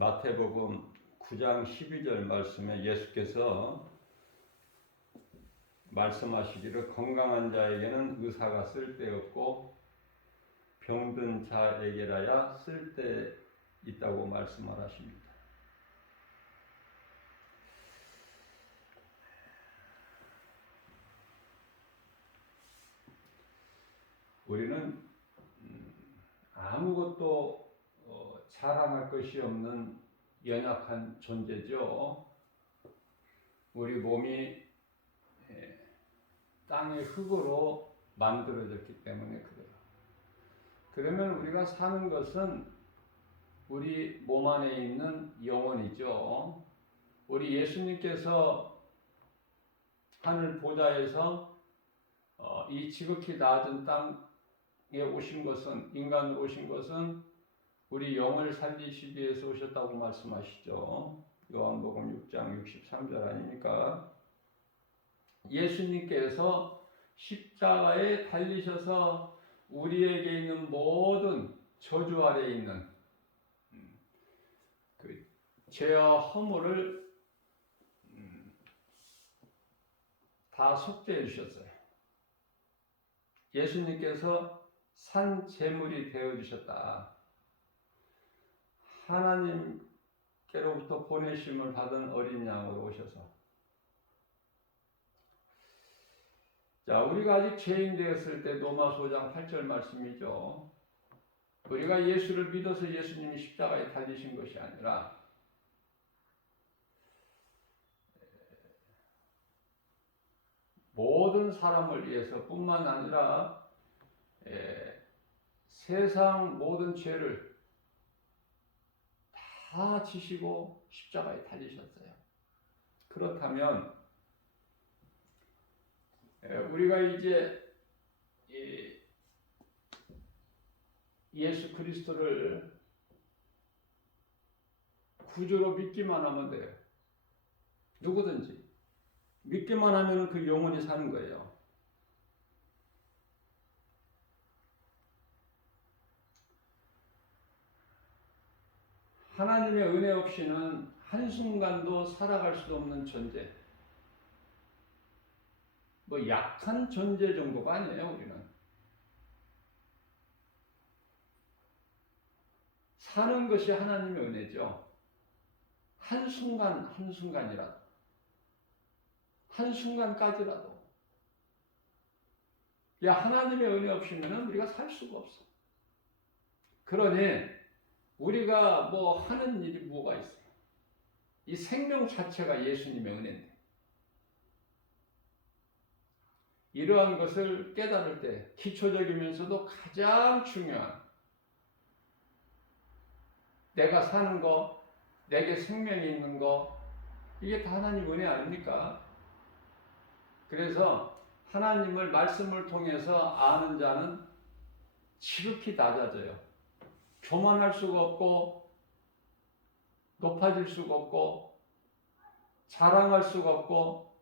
마태복음 9장 12절 말씀에 예수께서 말씀하시기를 건강한 자에게는 의사가 쓸데없고 병든 자에게라야 쓸데있다고 말씀을 하십니다. 우리는 아무것도 자랑할 것이 없는 연약한 존재죠. 우리 몸이 땅의 흙으로 만들어졌기 때문에 그래요. 그러면 우리가 사는 것은 우리 몸 안에 있는 영혼이죠. 우리 예수님께서 하늘 보좌에서 이 지극히 낮은 땅에 오신 것은, 인간으로 오신 것은 우리 영을 살리시기 위해서 오셨다고 말씀하시죠. 요한복음 6장 63절 아닙니까? 예수님께서 십자가에 달리셔서 우리에게 있는 모든 저주 아래에 있는 그 죄와 허물을 다 속죄해 주셨어요. 예수님께서 산 제물이 되어 주셨다. 하나님께로부터 보내심을 받은 어린 양으로 오셔서, 자, 우리가 아직 죄인 되었을 때 로마서 5장 8절 말씀이죠. 우리가 예수를 믿어서 예수님이 십자가에 달리신 것이 아니라 모든 사람을 위해서 뿐만 아니라 세상 모든 죄를 다 지시고 십자가에 달리셨어요. 그렇다면 우리가 이제 예수 그리스도를 구주로 믿기만 하면 돼요. 누구든지 믿기만 하면 그 영혼이 사는 거예요. 하나님의 은혜 없이는 한순간도 살아갈 수 없는 존재, 뭐 약한 존재 정도가 아니에요. 우리는 사는 것이 하나님의 은혜죠. 한순간 한순간이라도, 한순간까지라도 하나님의 은혜 없이는 우리가 살 수가 없어. 그러니 우리가 뭐 하는 일이 뭐가 있어요? 이 생명 자체가 예수님의 은혜인데, 이러한 것을 깨달을 때 기초적이면서도 가장 중요한, 내가 사는 거, 내게 생명이 있는 거, 이게 다 하나님 은혜 아닙니까? 그래서 하나님을 말씀을 통해서 아는 자는 지극히 낮아져요. 교만할 수가 없고, 높아질 수가 없고, 자랑할 수가 없고,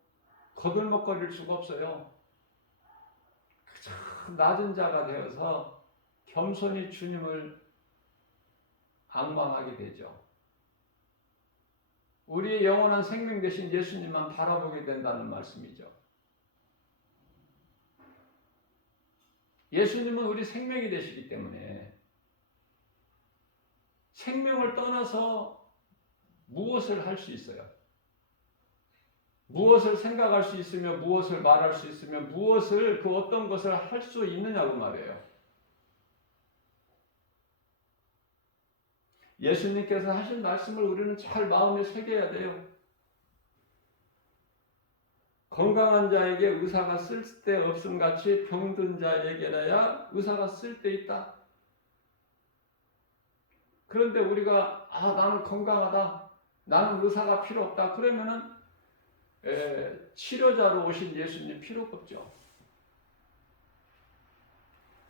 거들먹거릴 수가 없어요. 참 낮은 자가 되어서 겸손히 주님을 앙망하게 되죠. 우리의 영원한 생명 되신 예수님만 바라보게 된다는 말씀이죠. 예수님은 우리 생명이 되시기 때문에 생명을 떠나서 무엇을 할 수 있어요? 무엇을 생각할 수 있으며, 무엇을 말할 수 있으며, 무엇을 그 어떤 것을 할 수 있느냐고 말이에요. 예수님께서 하신 말씀을 우리는 잘 마음에 새겨야 돼요. 건강한 자에게 의사가 쓸데없음 같이 병든 자에게라야 의사가 쓸데있다. 그런데 우리가 나는 건강하다, 나는 의사가 필요 없다, 그러면은 치료자로 오신 예수님 필요가 없죠.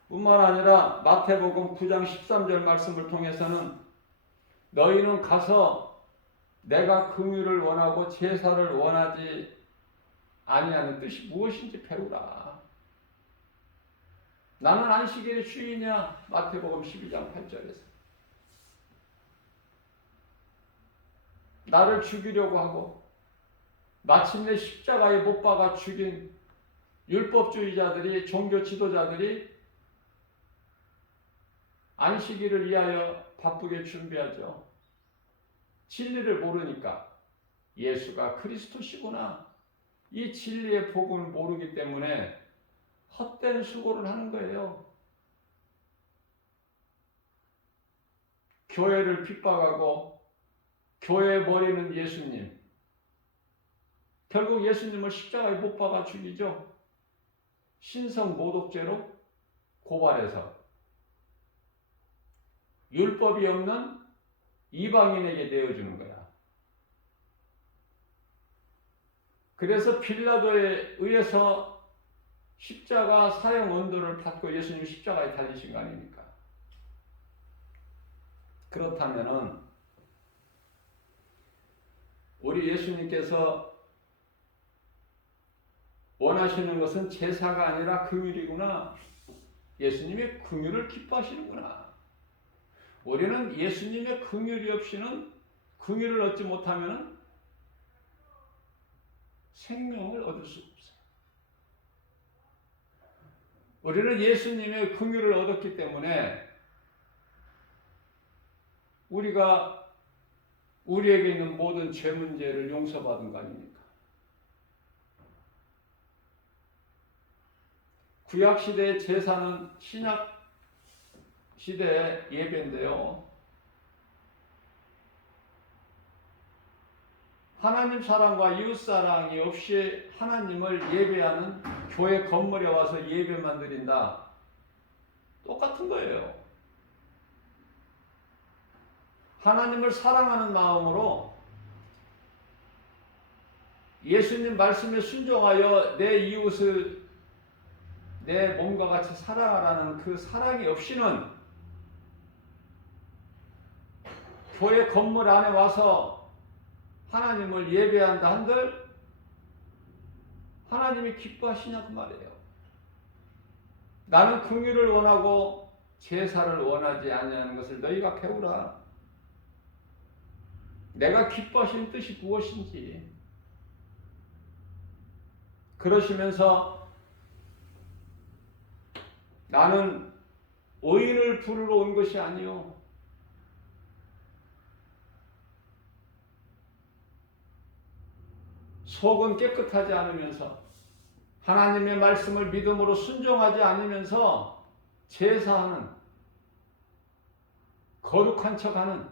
뿐만 아니라 마태복음 9장 13절 말씀을 통해서는 너희는 가서 내가 긍휼을 원하고 제사를 원하지 아니하는 뜻이 무엇인지 배우라. 나는 안식일의 주인이야. 마태복음 12장 8절에서. 나를 죽이려고 하고 마침내 십자가에 못 박아 죽인 율법주의자들이, 종교 지도자들이 안식일을 위하여 바쁘게 준비하죠. 진리를 모르니까 예수가 그리스도시구나, 이 진리의 복음을 모르기 때문에 헛된 수고를 하는 거예요. 교회를 핍박하고 교회의 머리는 예수님, 결국 예수님을 십자가에 못 박아 죽이죠. 신성 모독죄로 고발해서 율법이 없는 이방인에게 내어주는 거야. 그래서 빌라도에 의해서 십자가 사형 언도를 받고 예수님 십자가에 달리신 거 아닙니까? 그렇다면은 우리 예수님께서 원하시는 것은 제사가 아니라 긍휼이구나. 예수님의 긍휼을 기뻐하시는구나. 우리는 예수님의 긍휼이 없이는, 긍휼을 얻지 못하면 생명을 얻을 수 없어요. 우리는 예수님의 긍휼을 얻었기 때문에 우리가 우리에게 있는 모든 죄 문제를 용서받은 거 아닙니까? 구약 시대의 제사는 신약 시대의 예배인데요. 하나님 사랑과 이웃 사랑이 없이 하나님을 예배하는 교회 건물에 와서 예배만 드린다, 똑같은 거예요. 하나님을 사랑하는 마음으로 예수님 말씀에 순종하여 내 이웃을 내 몸과 같이 사랑하라는 그 사랑이 없이는 교회 건물 안에 와서 하나님을 예배한다 한들 하나님이 기뻐하시냐고 말이에요. 나는 긍휼을 원하고 제사를 원하지 아니하는 것을 너희가 배우라. 내가 기뻐하시는 뜻이 무엇인지. 그러시면서 나는 의인을 부르러 온 것이 아니요 속은 깨끗하지 않으면서 하나님의 말씀을 믿음으로 순종하지 않으면서 제사하는, 거룩한 척하는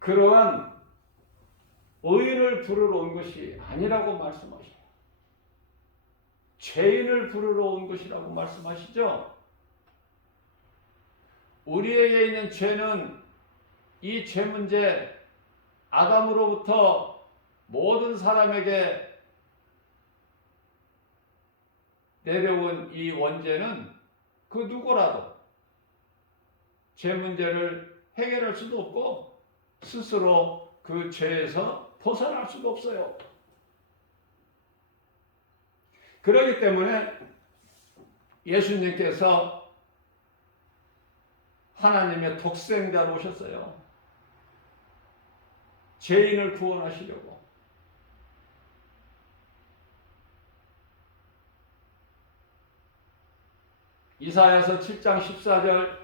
그러한 의인을 부르러 온 것이 아니라고 말씀하시죠. 죄인을 부르러 온 것이라고 말씀하시죠. 우리에게 있는 죄는 이 죄 문제, 아담으로부터 모든 사람에게 내려온 이 원죄는 그 누구라도 죄 문제를 해결할 수도 없고 스스로 그 죄에서 벗어날 수도 없어요. 그렇기 때문에 예수님께서 하나님의 독생자로 오셨어요. 죄인을 구원하시려고. 이사야서 7장 14절,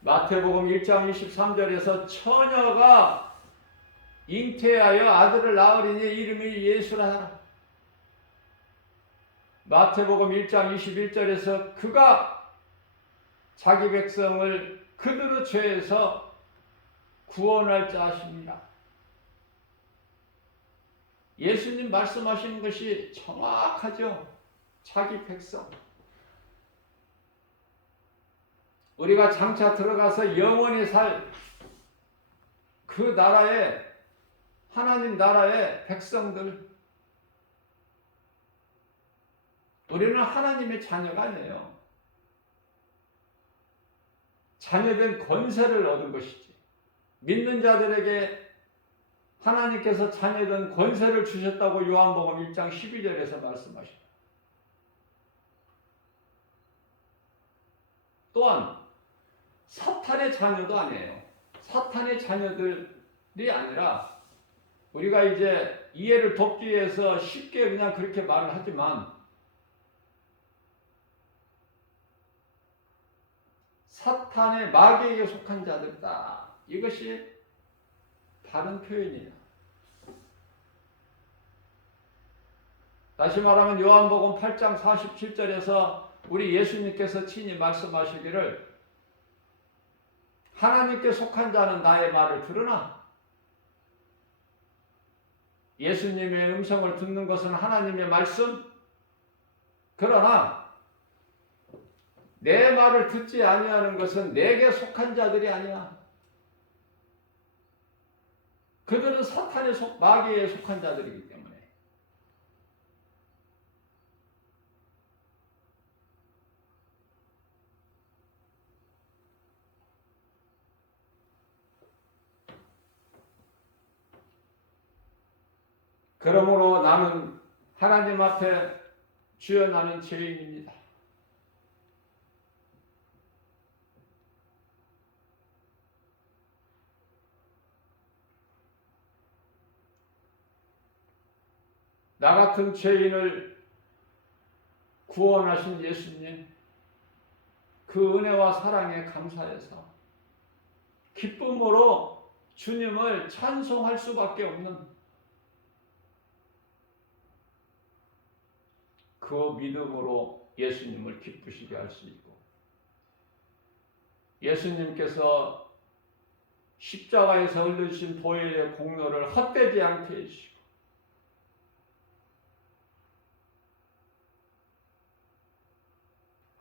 마태복음 1장 23절에서 처녀가 잉태하여 아들을 낳으리니 이름이 예수라 하라. 마태복음 1장 21절에서 그가 자기 백성을 그들의 죄에서 구원할 자십니다. 예수님 말씀하시는 것이 정확하죠. 자기 백성. 우리가 장차 들어가서 영원히 살 그 나라의, 하나님 나라의 백성들, 우리는 하나님의 자녀가 아니에요. 자녀된 권세를 얻은 것이지. 믿는 자들에게 하나님께서 자녀된 권세를 주셨다고 요한복음 1장 12절에서 말씀하십니다. 또한 사탄의 자녀도 아니에요. 사탄의 자녀들이 아니라 우리가 이제 이해를 돕기 위해서 쉽게 그냥 그렇게 말을 하지만 사탄의 마귀에게 속한 자들이다. 이것이 바른 표현이에요. 다시 말하면 요한복음 8장 47절에서 우리 예수님께서 친히 말씀하시기를 하나님께 속한 자는 나의 말을 들으나 예수님의 음성을 듣는 것은 하나님의 말씀, 그러나 내 말을 듣지 아니하는 것은 내게 속한 자들이 아니야. 그들은 사탄의 마귀에 속한 자들이기 때문에. 그러므로 나는 하나님 앞에 주여 나는 죄인입니다. 나 같은 죄인을 구원하신 예수님, 그 은혜와 사랑에 감사해서 기쁨으로 주님을 찬송할 수밖에 없는 그 믿음으로 예수님을 기쁘시게 할 수 있고, 예수님께서 십자가에서 흘리신 보혈의 공로를 헛되지 않게 해주시고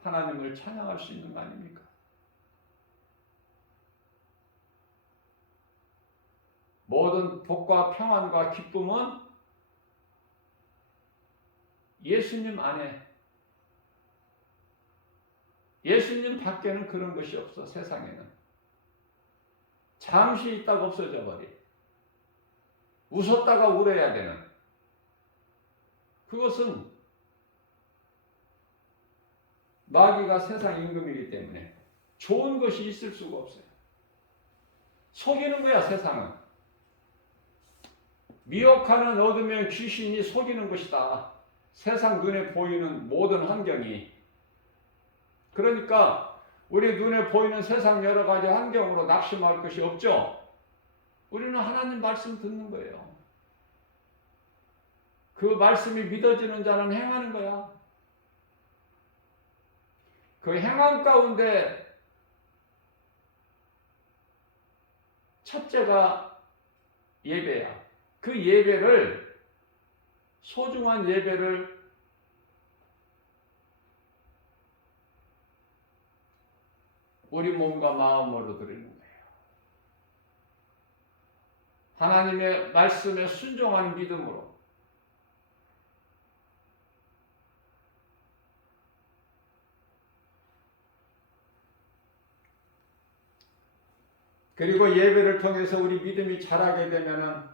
하나님을 찬양할 수 있는 거 아닙니까? 모든 복과 평안과 기쁨은 예수님 안에, 예수님 밖에는 그런 것이 없어. 세상에는 잠시 있다가 없어져 버려. 웃었다가 울어야 되는, 그것은 마귀가 세상 임금이기 때문에 좋은 것이 있을 수가 없어요. 속이는 거야. 세상은 미혹하는 어둠의 귀신이 속이는 것이다. 세상 눈에 보이는 모든 환경이. 그러니까 우리 눈에 보이는 세상 여러 가지 환경으로 낙심할 것이 없죠. 우리는 하나님 말씀 듣는 거예요. 그 말씀이 믿어지는 자는 행하는 거야. 그 행함 가운데 첫째가 예배야. 그 예배를, 소중한 예배를 우리 몸과 마음으로 드리는 거예요. 하나님의 말씀에 순종하는 믿음으로. 그리고 예배를 통해서 우리 믿음이 자라게 되면은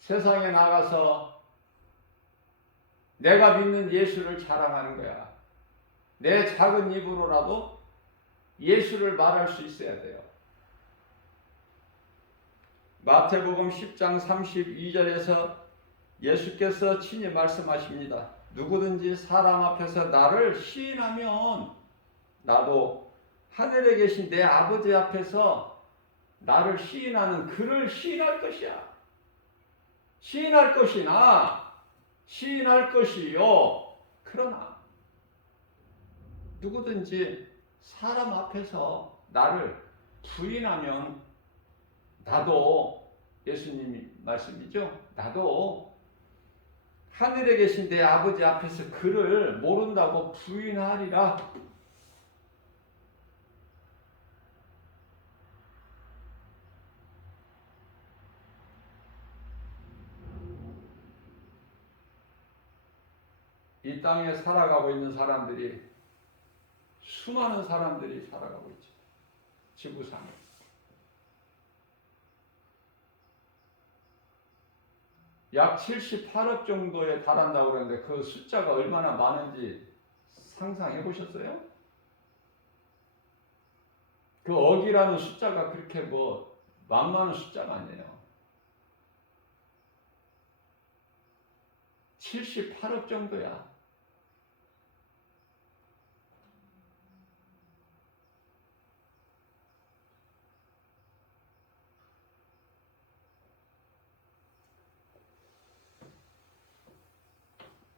세상에 나가서 내가 믿는 예수를 자랑하는 거야. 내 작은 입으로라도 예수를 말할 수 있어야 돼요. 마태복음 10장 32절에서 예수께서 친히 말씀하십니다. 누구든지 사람 앞에서 나를 시인하면 나도 하늘에 계신 내 아버지 앞에서 나를 시인하는 그를 시인할 것이야. 시인할 것이나 시인할 것이요. 그러나 누구든지 사람 앞에서 나를 부인하면 나도, 예수님이 말씀이죠. 나도 하늘에 계신 내 아버지 앞에서 그를 모른다고 부인하리라. 이 땅에 살아가고 있는 사람들이, 수많은 사람들이 살아가고 있죠. 지구상에. 약 78억 정도에 달한다고 그러는데 그 숫자가 얼마나 많은지 상상해 보셨어요? 그 억이라는 숫자가 그렇게 뭐 만만한 숫자가 아니에요. 78억 정도야.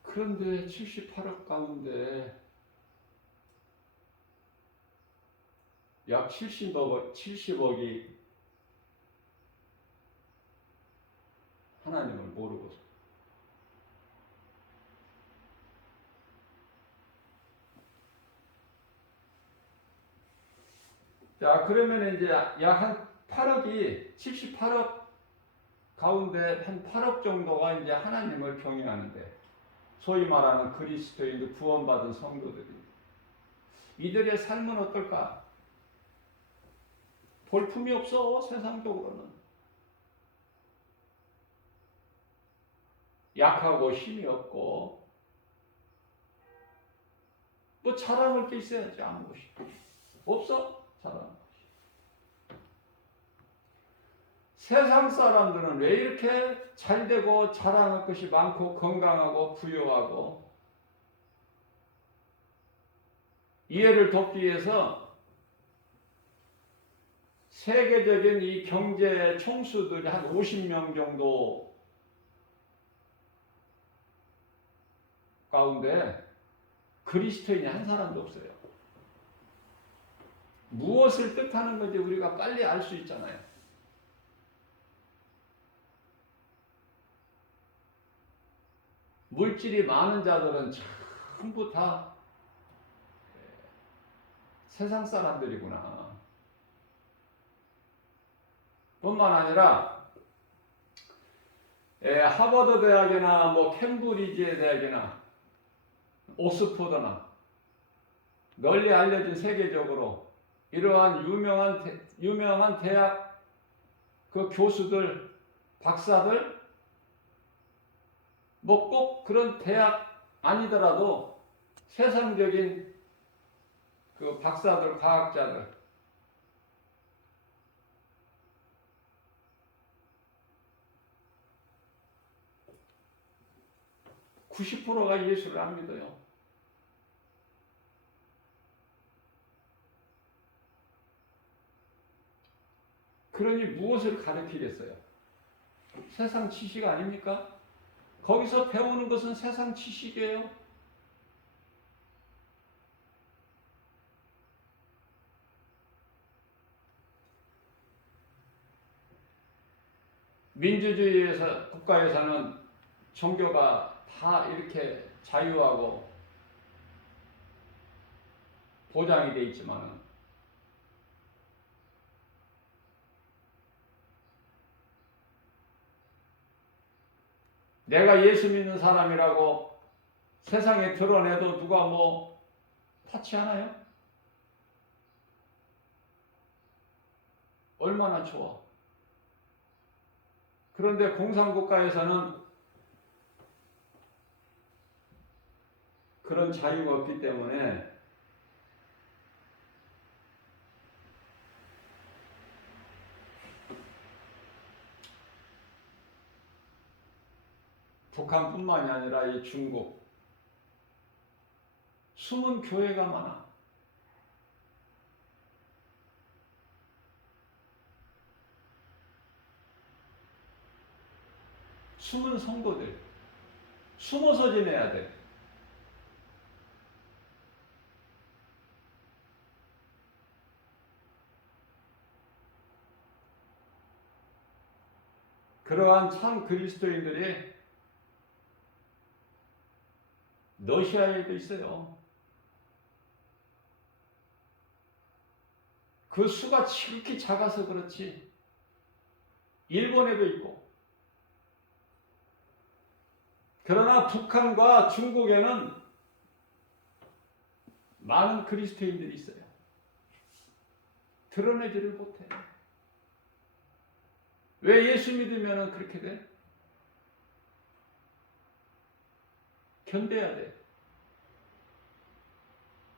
그런데 78억 가운데 약 70억이 하나님을 모르고. 자, 그러면 이제 약 한 8억이 78억 가운데 한 8억 정도가 이제 하나님을 경외하는데, 소위 말하는 그리스도인들 구원받은 성도들입니다. 이들의 삶은 어떨까? 볼품이 없어. 세상적으로는 약하고 힘이 없고, 뭐 자랑할 게 있어야지. 아무것이 없어. 자랑. 세상 사람들은 왜 이렇게 잘되고 자랑할 것이 많고 건강하고 부유하고, 이해를 돕기 위해서 세계적인 이 경제 총수들이 한 50명 정도 가운데 그리스도인이 한 사람도 없어요. 무엇을 뜻하는 건지 우리가 빨리 알 수 있잖아요. 물질이 많은 자들은 전부 다 세상 사람들이구나. 뿐만 아니라 하버드 대학이나 뭐 캠브리지 대학이나 옥스포드나 널리 알려진 세계적으로 이러한 유명한 대학 그 교수들, 박사들, 뭐 꼭 그런 대학 아니더라도 세상적인 그 박사들, 과학자들, 90%가 예수를 안 믿어요. 그러니 무엇을 가르치겠어요? 세상 지식 아닙니까? 거기서 배우는 것은 세상 지식이에요. 민주주의에서 국가에서는 종교가 다 이렇게 자유하고 보장이 돼 있지만, 내가 예수 믿는 사람이라고 세상에 드러내도 누가 뭐 타치하나요? 얼마나 좋아. 그런데 공산국가에서는 그런 자유가 없기 때문에 북한뿐만이 아니라 이 중국, 숨은 교회가 많아. 숨은 성도들, 숨어서 지내야 돼. 그러한 참 그리스도인들이 러시아에도 있어요. 그 수가 지극히 작아서 그렇지 일본에도 있고, 그러나 북한과 중국에는 많은 그리스도인들이 있어요. 드러내지를 못해. 왜 예수 믿으면 그렇게 돼? 견뎌야 돼.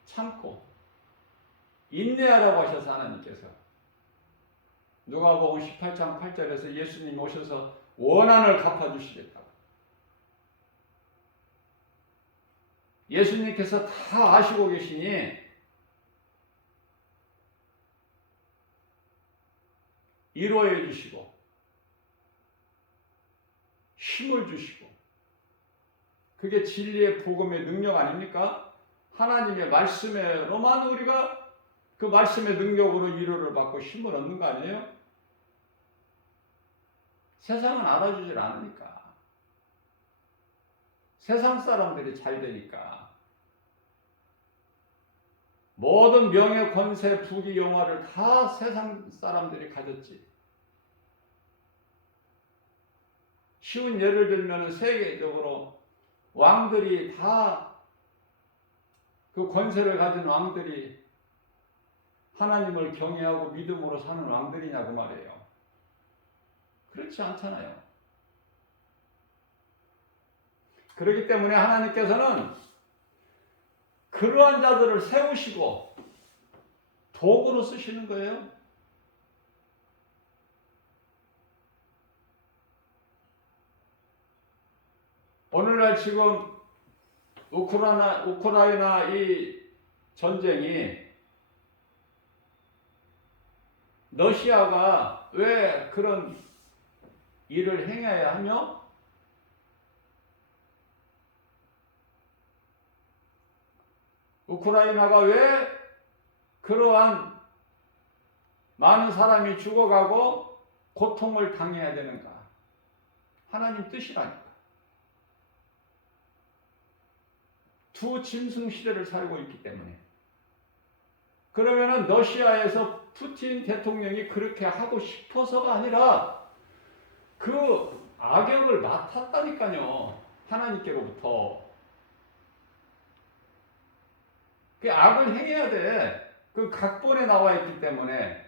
참고 인내하라고 하셔서 하나님께서 누가복음 18장 8절에서 예수님 오셔서 원한을 갚아주시겠다고. 예수님께서 다 아시고 계시니 위로해 주시고 힘을 주시고, 그게 진리의 복음의 능력 아닙니까? 하나님의 말씀으로만 우리가 그 말씀의 능력으로 위로를 받고 힘을 얻는 거 아니에요? 세상은 알아주질 않으니까. 세상 사람들이 잘 되니까. 모든 명예, 권세, 부귀, 영화를 다 세상 사람들이 가졌지. 쉬운 예를 들면 세계적으로 왕들이 다 그 권세를 가진 왕들이 하나님을 경외하고 믿음으로 사는 왕들이냐고 말이에요. 그렇지 않잖아요. 그렇기 때문에 하나님께서는 그러한 자들을 세우시고 도구로 쓰시는 거예요. 오늘날 지금 우크라이나 이 전쟁이 러시아가 왜 그런 일을 행해야 하며 우크라이나가 왜 그러한 많은 사람이 죽어가고 고통을 당해야 되는가? 하나님 뜻이라니까. 두 짐승 시대를 살고 있기 때문에. 그러면은 러시아에서 푸틴 대통령이 그렇게 하고 싶어서가 아니라 그 악역을 맡았다니까요. 하나님께로부터. 그 악을 행해야 돼. 그 각본에 나와 있기 때문에.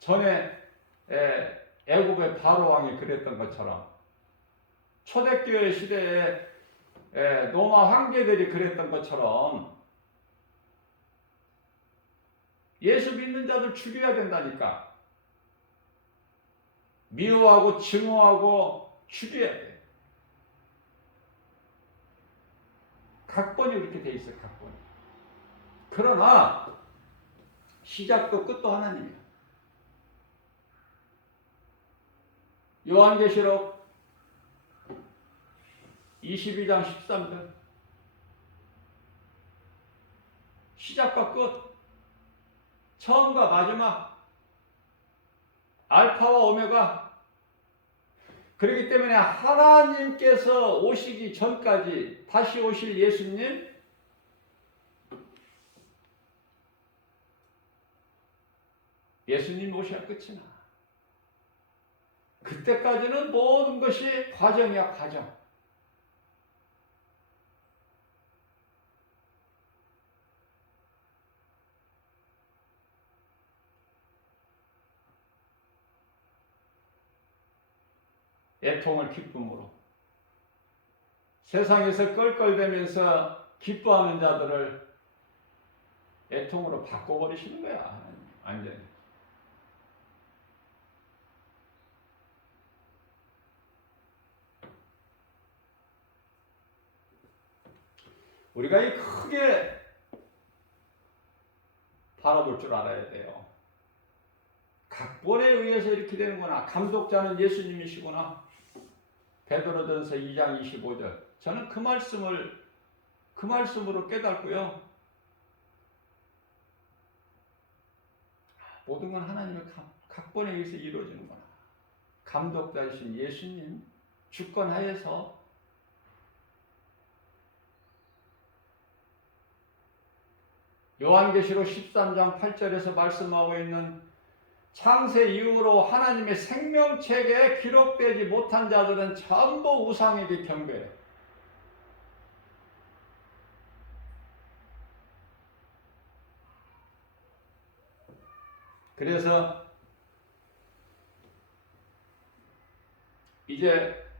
전에 애굽의 바로 왕이 그랬던 것처럼, 초대교회 시대에 로마 황제들이 그랬던 것처럼 예수 믿는 자들 죽여야 된다니까. 미워하고 증오하고 죽여야 돼. 각본이 그렇게 돼 있어요. 각본이. 그러나 시작도 끝도 하나님이야. 요한계시록 22장 13절 시작과 끝, 처음과 마지막, 알파와 오메가. 그렇기 때문에 하나님께서 오시기 전까지, 다시 오실 예수님, 예수님 오셔야 끝이 나. 그때까지는 모든 것이 과정이야, 과정. 애통을 기쁨으로, 세상에서 껄껄대면서 기뻐하는 자들을 애통으로 바꿔버리시는 거야, 완전히. 우리가 이 크게 바라볼 줄 알아야 돼요. 각본에 의해서 이렇게 되는구나. 감독자는 예수님이시구나. 베드로전서 2장 25절. 저는 그 말씀으로 깨닫고요. 모든 건 하나님의 각본에 의해서 이루어지는구나. 감독자이신 예수님 주권하에서 요한계시록 13장 8절에서 말씀하고 있는 창세 이후로 하나님의 생명책에 기록되지 못한 자들은 전부 우상에게 경배해요. 그래서 이제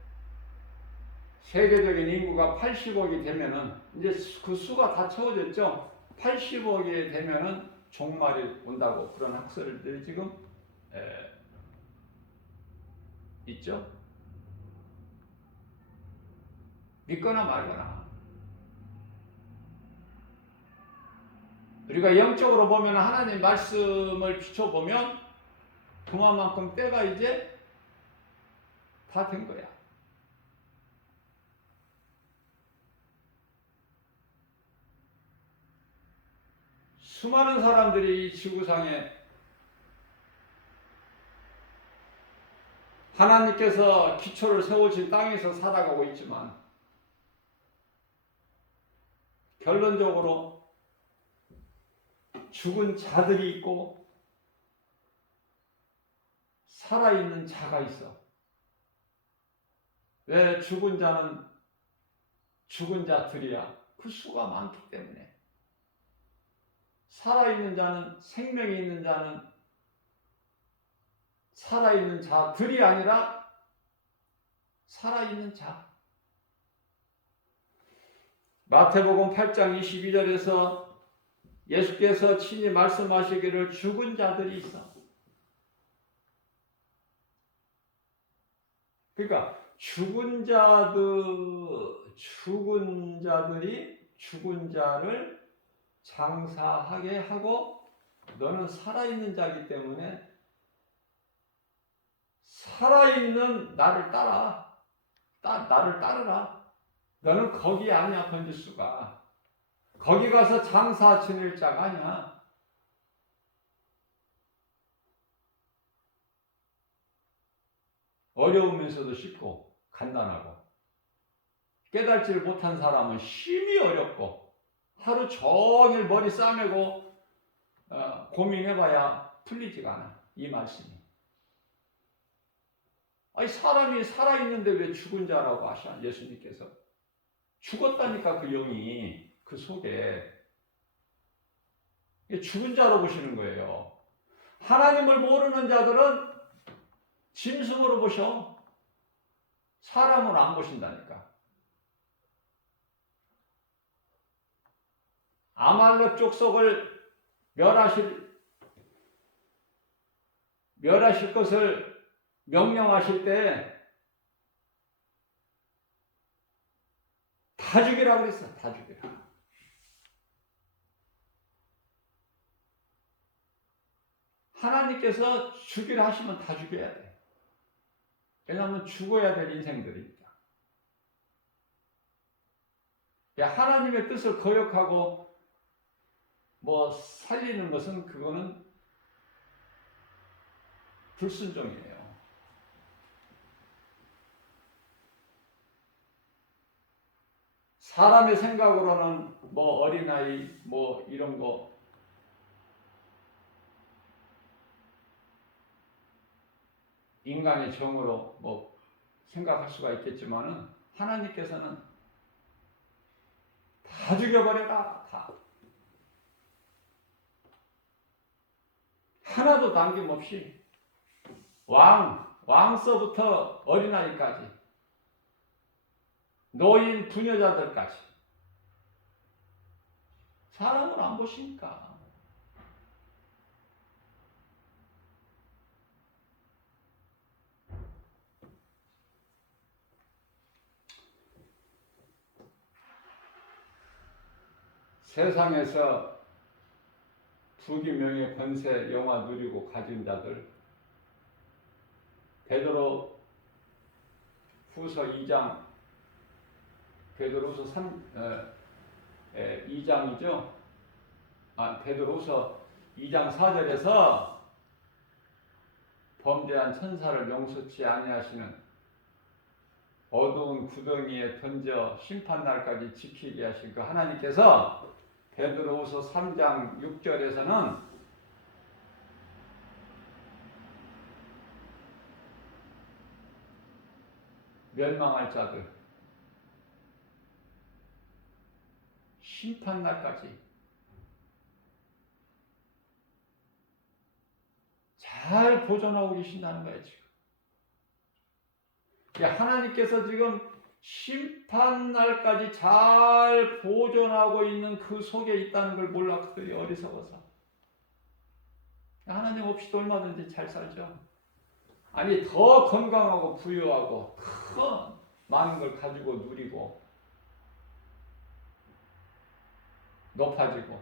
세계적인 인구가 80억이 되면은, 이제 그 수가 다 채워졌죠. 80억이 되면은 종말이 온다고 그런 학설들이 지금 있죠. 믿거나 말거나. 우리가 영적으로 보면 하나님 말씀을 비춰보면 그만큼 때가 이제 다 된 거야. 수많은 사람들이 이 지구상에 하나님께서 기초를 세우신 땅에서 살아가고 있지만 결론적으로 죽은 자들이 있고 살아있는 자가 있어. 왜 죽은 자는 죽은 자들이야? 그 수가 많기 때문에. 살아있는 자는, 생명이 있는 자는 살아있는 자들이 아니라 살아있는 자. 마태복음 8장 22절에서 예수께서 친히 말씀하시기를 죽은 자들이 있어. 그러니까 죽은 자들이 죽은 자를 장사하게 하고 너는 살아있는 자이기 때문에 살아있는 나를 나를 따르라. 너는 거기 아니야, 번지수가. 거기 가서 장사 지낼 자가 아니야. 어려우면서도 쉽고 간단하고 깨달지를 못한 사람은 심히 어렵고 하루 종일 머리 싸매고 고민해봐야 풀리지가 않아. 이 말씀이. 아니 사람이 살아있는데 왜 죽은 자라고 하셔? 예수님께서. 죽었다니까 그 영이 그 속에. 죽은 자로 보시는 거예요. 하나님을 모르는 자들은 짐승으로 보셔. 사람을 안 보신다니까. 아말렉 족속을 멸하실 것을 명령하실 때 다 죽이라고 그랬어. 다 죽이라. 하나님께서 죽이라 하시면 다 죽여야 돼. 왜냐하면 죽어야 될 인생들이니까. 하나님의 뜻을 거역하고 살리는 것은 그거는 불순종이에요. 사람의 생각으로는 어린아이 이런 거 인간의 정으로 생각할 수가 있겠지만은 하나님께서는 다 죽여버려라. 다. 하나도 남김없이 왕서부터 어린아이까지 노인 부녀자들까지 사람을 안 보시니까. 세상에서 부귀명예 권세 영화 누리고 가진 자들 베드로 후서 2장 베드로후서 2장이죠. 베드로후서 2장 4절에서 범죄한 천사를 용서치 아니하시는 어두운 구덩이에 던져 심판날까지 지키게 하신 그 하나님께서 베드로후서 3장 6절에서는 멸망할 자들 심판날까지 잘 보존하고 계신다는 거예요. 지금 하나님께서 지금 심판날까지 잘 보존하고 있는 그 속에 있다는 걸 몰라 그들이 어리석어서. 하나님 없이도 얼마든지 잘 살죠. 아니 더 건강하고 부유하고 더 많은 걸 가지고 누리고 높아지고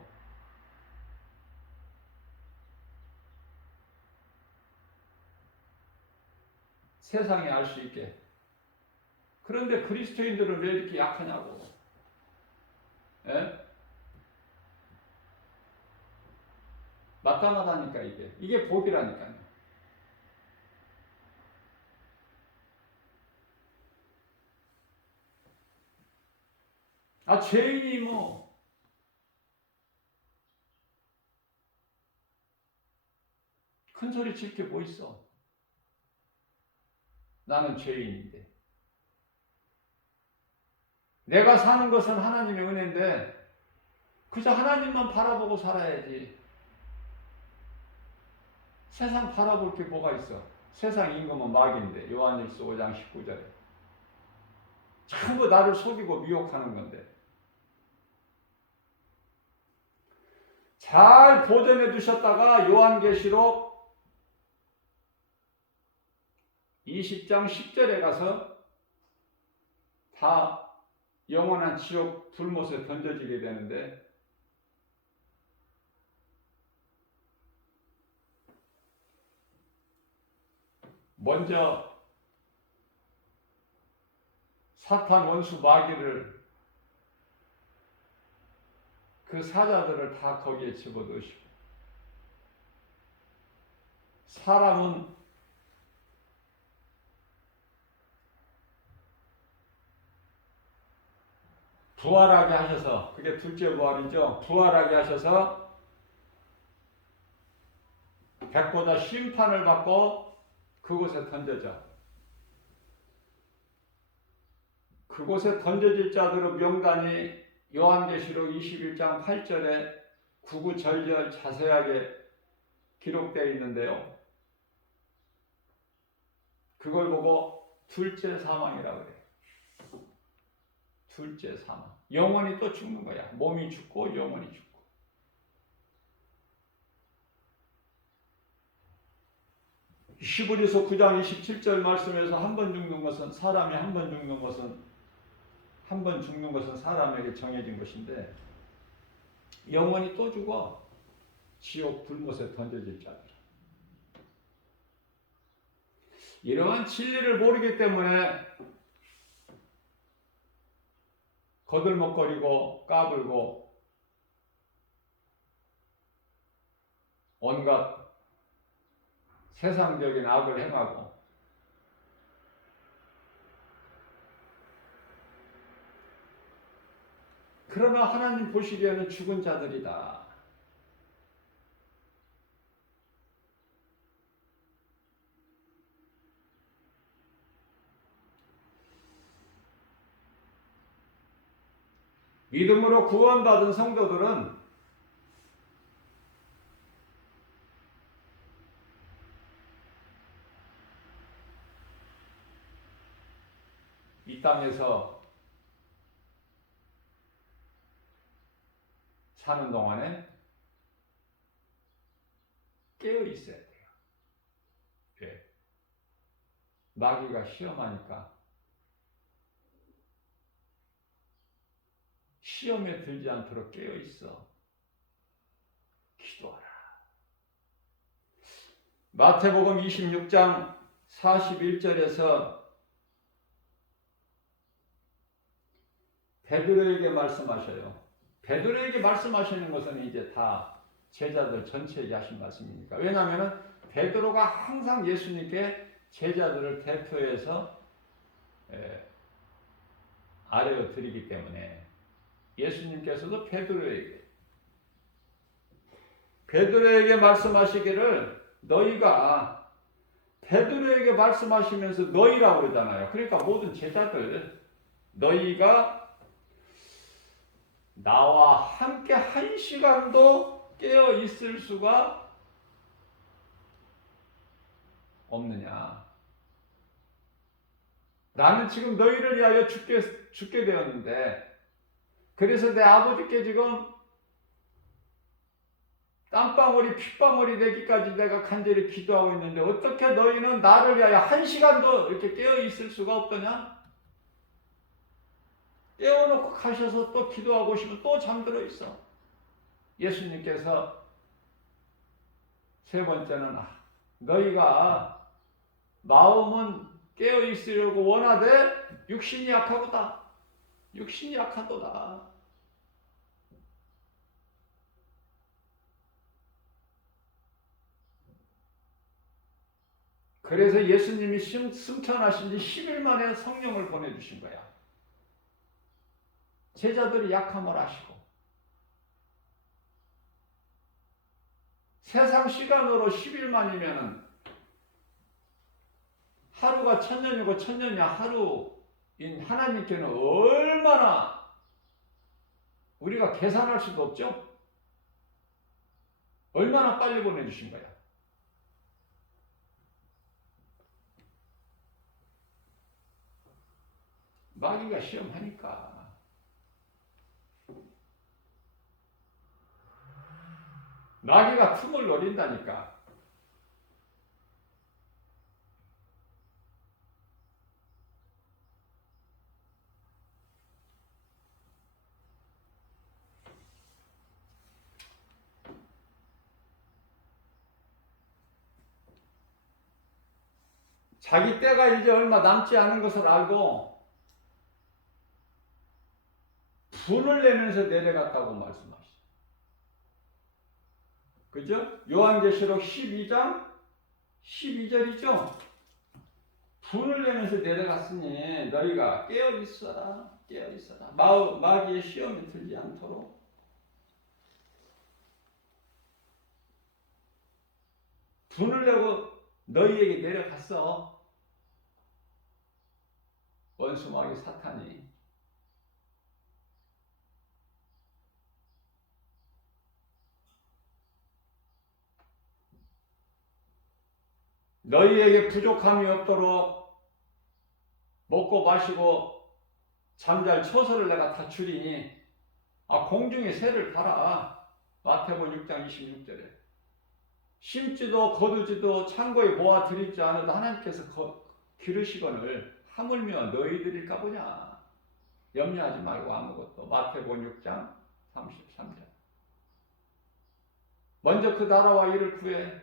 세상이 알 수 있게. 그런데 그리스도인들은 왜 이렇게 약하냐고. 예? 마땅하다니까 이게 복이라니까요. 죄인이 뭐 큰 소리 칠 게 뭐 있어. 나는 죄인인데. 내가 사는 것은 하나님의 은혜인데 그저 하나님만 바라보고 살아야지. 세상 바라볼 게 뭐가 있어. 세상 임금은 마귀인데. 요한일서 5장 19절에 전부 나를 속이고 미혹하는 건데. 잘 보존해 두셨다가 요한계시록 20장 10절에 가서 다 영원한 지옥 불못에 던져지게 되는데, 먼저 사탄 원수 마귀를, 그 사자들을 다 거기에 집어넣으시고, 사람은 부활하게 하셔서, 그게 둘째 부활이죠. 부활하게 하셔서 백보다 심판을 받고 그곳에 던져져. 그곳에 던져질 자들의 명단이 요한계시록 21장 8절에 구구절절 자세하게 기록되어 있는데요. 그걸 보고 둘째 사망이라고 그래요. 둘째 사망. 영원히 또 죽는 거야. 몸이 죽고 영원히 죽고. 히브리서 9장 27절 말씀에서 한 번 죽는 것은, 사람이 한 번 죽는 것은 사람에게 정해진 것인데, 영원히 또 죽어. 지옥 불못에 던져질 자들. 이러한 진리를 모르기 때문에 거들먹거리고 까불고 온갖 세상적인 악을 행하고, 그러나 하나님 보시기에는 죽은 자들이다. 믿음으로 구원받은 성도들은 이 땅에서 사는 동안에 깨어 있어야 돼요. 왜? 마귀가 시험하니까 시험에 들지 않도록 깨어 있어. 기도하라. 마태복음 26장 41절에서 베드로에게 말씀하셔요. 베드로에게 말씀하시는 것은 이제 다 제자들 전체에게 하신 말씀이니까. 왜냐하면 베드로가 항상 예수님께 제자들을 대표해서 아뢰어 드리기 때문에 예수님께서도 베드로에게 말씀하시기를, 너희가, 베드로에게 말씀하시면서 너희라고 그러잖아요. 그러니까 모든 제자들, 너희가 나와 함께 한 시간도 깨어 있을 수가 없느냐. 나는 지금 너희를 위하여 죽게 되었는데, 그래서 내 아버지께 지금 땀방울이 핏방울이 되기까지 내가 간절히 기도하고 있는데 어떻게 너희는 나를 위하여 한 시간도 이렇게 깨어 있을 수가 없더냐? 깨워놓고 가셔서 또 기도하고 싶으면 또 잠들어 있어. 예수님께서 세 번째는 너희가 마음은 깨어 있으려고 원하되 육신이 약하도다. 육신이 약하도다. 그래서 예수님이 승천하신 지 10일 만에 성령을 보내주신 거야. 제자들이 약함을 아시고 세상 시간으로 10일 만이면은 하루가 천년이고 천년이 하루인 하나님께는 얼마나 우리가 계산할 수도 없죠? 얼마나 빨리 보내주신 거야. 마귀가 시험하니까. 마귀가 틈을 노린다니까. 자기 때가 이제 얼마 남지 않은 것을 알고 분을 내면서 내려갔다고 말씀하시죠. 그죠? 요한계시록 12장 12절이죠. 분을 내면서 내려갔으니 너희가 깨어 있어라. 깨어 있어라. 마귀의 시험에 들지 않도록. 분을 내고 너희에게 내려갔어. 원수 마귀 사탄이. 너희에게 부족함이 없도록 먹고 마시고 잠잘 처소를 내가 다 주리니 공중에 새를 달아. 마태복음 6장 26절에 심지도 거두지도 창고에 모아 드리지 않아도 하나님께서 기르시거늘 하물며 너희들일까 보냐. 염려하지 말고 아무것도. 마태복음 6장 33절. 먼저 그 나라와 일을 구해.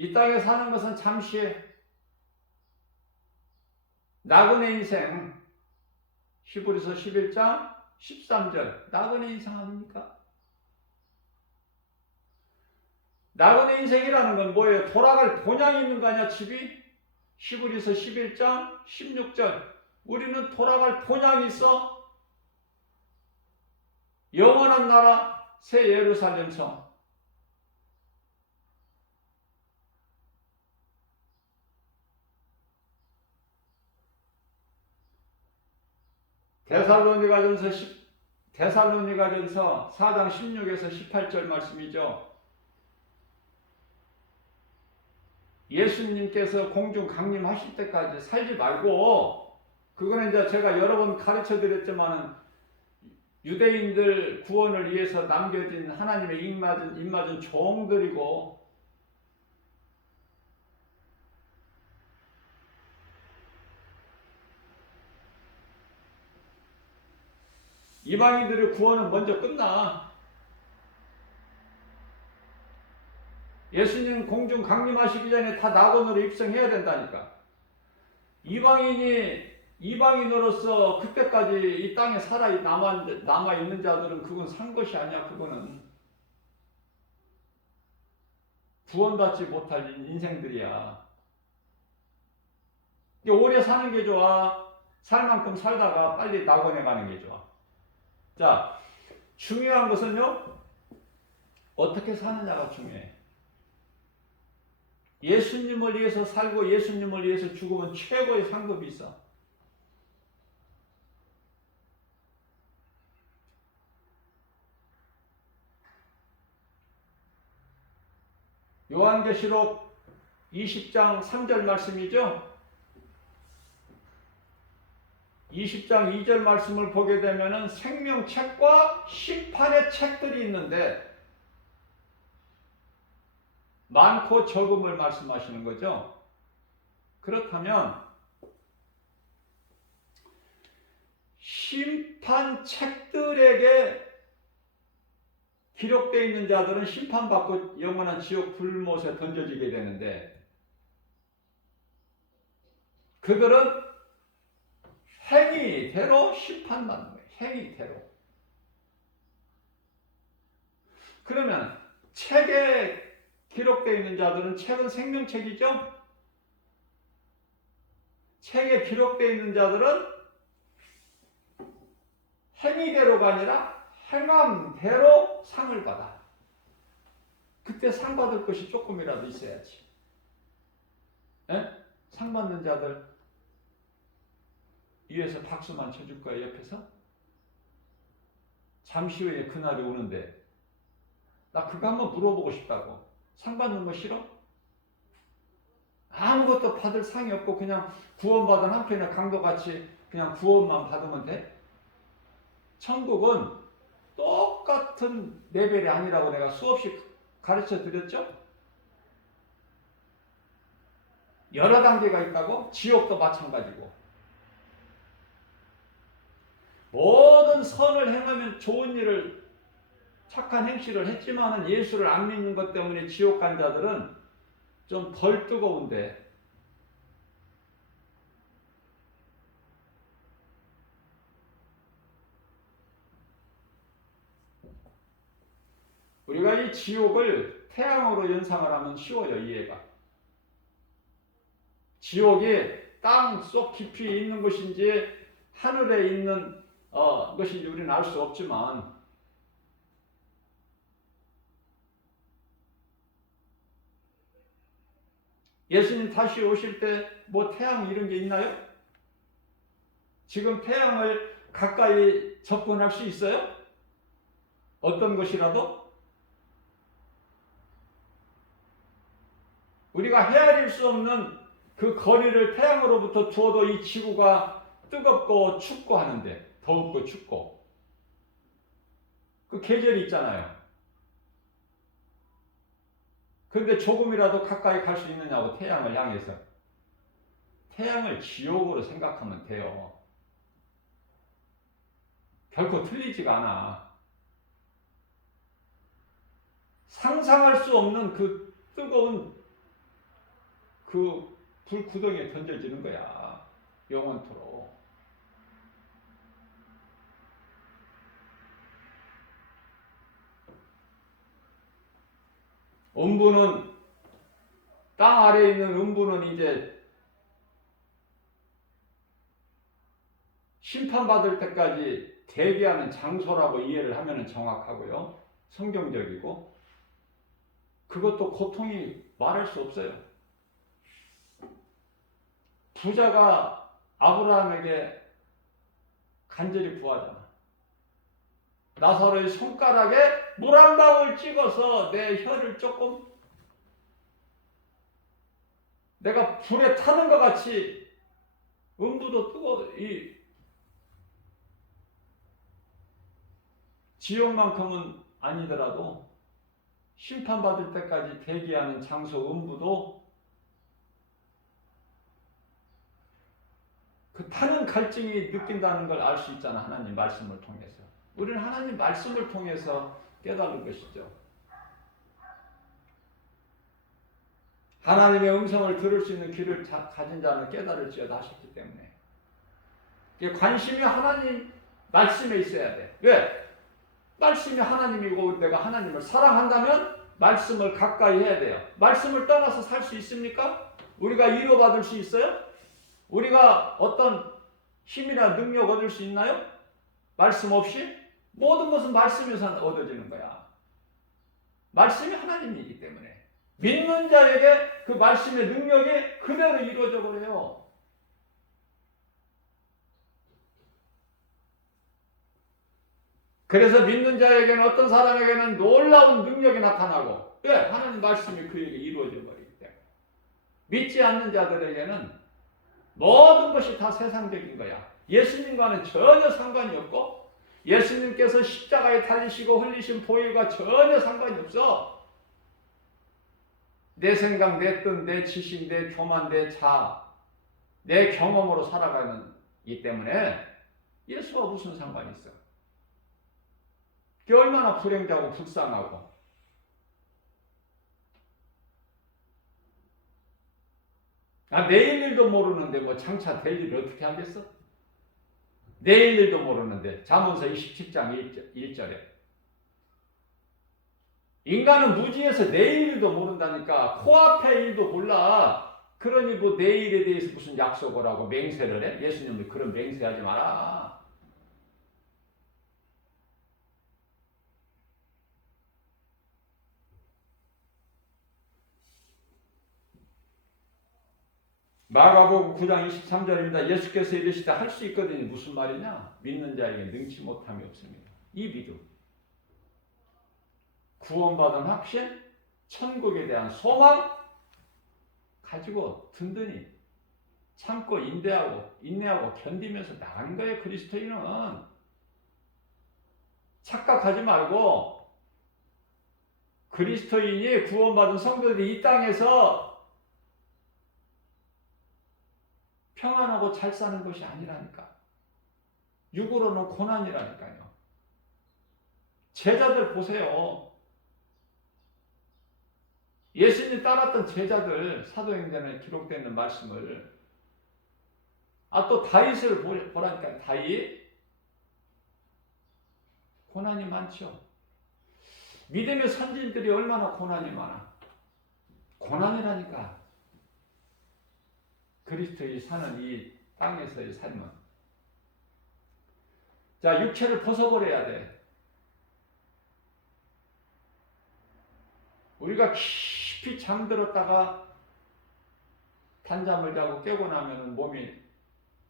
이 땅에 사는 것은 잠시에 나그네 인생. 히브리서 11장 13절. 나그네 인생 아닙니까? 나그네 인생이라는 건 뭐예요? 돌아갈 본향이 있는 거 아니야, 집이? 히브리서 11장 16절. 우리는 돌아갈 본향이 있어. 영원한 나라, 새 예루살렘 성. 데살로니가전서 4장 16에서 18절 말씀이죠. 예수님께서 공중 강림하실 때까지 살지 말고, 그거는 이제 제가 여러 번 가르쳐 드렸지만은 유대인들 구원을 위해서 남겨진 하나님의 입맞은 종들이고, 이방인들의 구원은 먼저 끝나. 예수님 공중 강림하시기 전에 다 낙원으로 입성해야 된다니까. 이방인으로서 그때까지 이 땅에 남아 있는 자들은 그건 산 것이 아니야. 그거는 구원받지 못할 인생들이야. 오래 사는 게 좋아? 살 만큼 살다가 빨리 낙원에 가는 게 좋아? 자, 중요한 것은요, 어떻게 사느냐가 중요해. 예수님을 위해서 살고 예수님을 위해서 죽으면 최고의 상급이 있어. 요한계시록 20장 3절 말씀이죠. 20장 2절 말씀을 보게 되면은 생명책과 심판의 책들이 있는데 많고 적음을 말씀하시는 거죠. 그렇다면 심판 책들에게 기록되어 있는 자들은 심판받고 영원한 지옥 불못에 던져지게 되는데 그들은 행위대로 심판받는 거예요. 행위대로. 그러면 책에 기록되어 있는 자들은 책은 생명책이죠. 책에 기록되어 있는 자들은 행위대로가 아니라 행함대로 상을 받아. 그때 상 받을 것이 조금이라도 있어야지. 에? 상 받는 자들 위에서 박수만 쳐줄 거야, 옆에서? 잠시 후에 그날이 오는데 나 그거 한번 물어보고 싶다고. 상 받는 거 싫어? 아무것도 받을 상이 없고 그냥 구원받은 한편의 강도같이 그냥 구원만 받으면 돼? 천국은 똑같은 레벨이 아니라고 내가 수없이 가르쳐 드렸죠? 여러 단계가 있다고? 지옥도 마찬가지고. 모든 선을 행하면 좋은 일을 착한 행실을 했지만은 예수를 안 믿는 것 때문에 지옥 간 자들은 좀 덜 뜨거운데 우리가 이 지옥을 태양으로 연상을 하면 쉬워요, 이해가. 지옥이 땅 속 깊이 있는 것인지 하늘에 있는 것인지 우리는 알 수 없지만 예수님 다시 오실 때 뭐 태양 이런 게 있나요? 지금 태양을 가까이 접근할 수 있어요? 어떤 것이라도? 우리가 헤아릴 수 없는 그 거리를 태양으로부터 두어도 이 지구가 뜨겁고 춥고 하는데, 더웁고 춥고 그 계절이 있잖아요. 그런데 조금이라도 가까이 갈 수 있느냐고, 태양을 향해서. 태양을 지옥으로 생각하면 돼요. 결코 틀리지가 않아. 상상할 수 없는 그 뜨거운 그 불구덩이에 던져지는 거야, 영원토록. 음부는, 땅 아래에 있는 음부는 이제 심판받을 때까지 대기하는 장소라고 이해를 하면 정확하고요. 성경적이고. 그것도 고통이 말할 수 없어요. 부자가 아브라함에게 간절히 구하잖아. 나사로의 손가락에 물 한 방울 찍어서 내 혀를 조금 내가 불에 타는 것 같이. 음부도 뜨거워. 이 지옥만큼은 아니더라도 심판받을 때까지 대기하는 장소 음부도 그 타는 갈증이 느낀다는 걸 알 수 있잖아, 하나님 말씀을 통해서. 우리는 하나님 말씀을 통해서 깨달은 것이죠. 하나님의 음성을 들을 수 있는 귀를 가진 자는 깨달을지어다 하셨기 때문에 관심이 하나님 말씀에 있어야 돼. 왜? 말씀이 하나님이고 내가 하나님을 사랑한다면 말씀을 가까이 해야 돼요. 말씀을 떠나서 살 수 있습니까? 우리가 위로받을 수 있어요? 우리가 어떤 힘이나 능력 얻을 수 있나요? 말씀 없이? 모든 것은 말씀에서 얻어지는 거야. 말씀이 하나님이기 때문에 믿는 자에게 그 말씀의 능력이 그대로 이루어져 버려요. 그래서 믿는 자에게는, 어떤 사람에게는 놀라운 능력이 나타나고, 왜? 하나님 말씀이 그에게 이루어져 버리기 때문에. 믿지 않는 자들에게는 모든 것이 다 세상적인 거야. 예수님과는 전혀 상관이 없고 예수님께서 십자가에 달리시고 흘리신 보혈과 전혀 상관이 없어. 내 생각, 내 뜻, 내 지식, 내 교만, 내 자아, 내 경험으로 살아가는 이 때문에 예수와 무슨 상관이 있어? 그게 얼마나 불행자고 불쌍하고. 내일 일도 모르는데 뭐 장차 될 일을 어떻게 하겠어? 내일 일도 모르는데. 잠언서 27장 1절에 인간은 무지해서 내일 일도 모른다니까. 코앞의 일도 몰라. 그러니 뭐 내일에 대해서 무슨 약속을 하고 맹세를 해? 예수님은 그런 맹세하지 마라. 마가복음 9장 23절입니다. 예수께서 이르시되 할 수 있거든요. 무슨 말이냐? 믿는 자에게 능치 못함이 없습니다. 이 믿음, 구원받은 확신, 천국에 대한 소망 가지고 든든히 참고 인내하고 견디면서 나간 거예요. 그리스도인은. 착각하지 말고 그리스도인이 구원받은 성도들이 이 땅에서 평안하고 잘 사는 것이 아니라니까. 육으로는 고난이라니까요. 제자들 보세요. 예수님 따랐던 제자들, 사도행전에 기록되는 말씀을. 또 다윗을 보라니까. 다윗 고난이 많죠. 믿음의 선진들이 얼마나 고난이 많아. 고난이라니까. 그리스도인이 사는 이 땅에서의 삶은. 자, 육체를 벗어버려야 돼. 우리가 깊이 잠들었다가 단잠을 자고 깨고 나면 몸이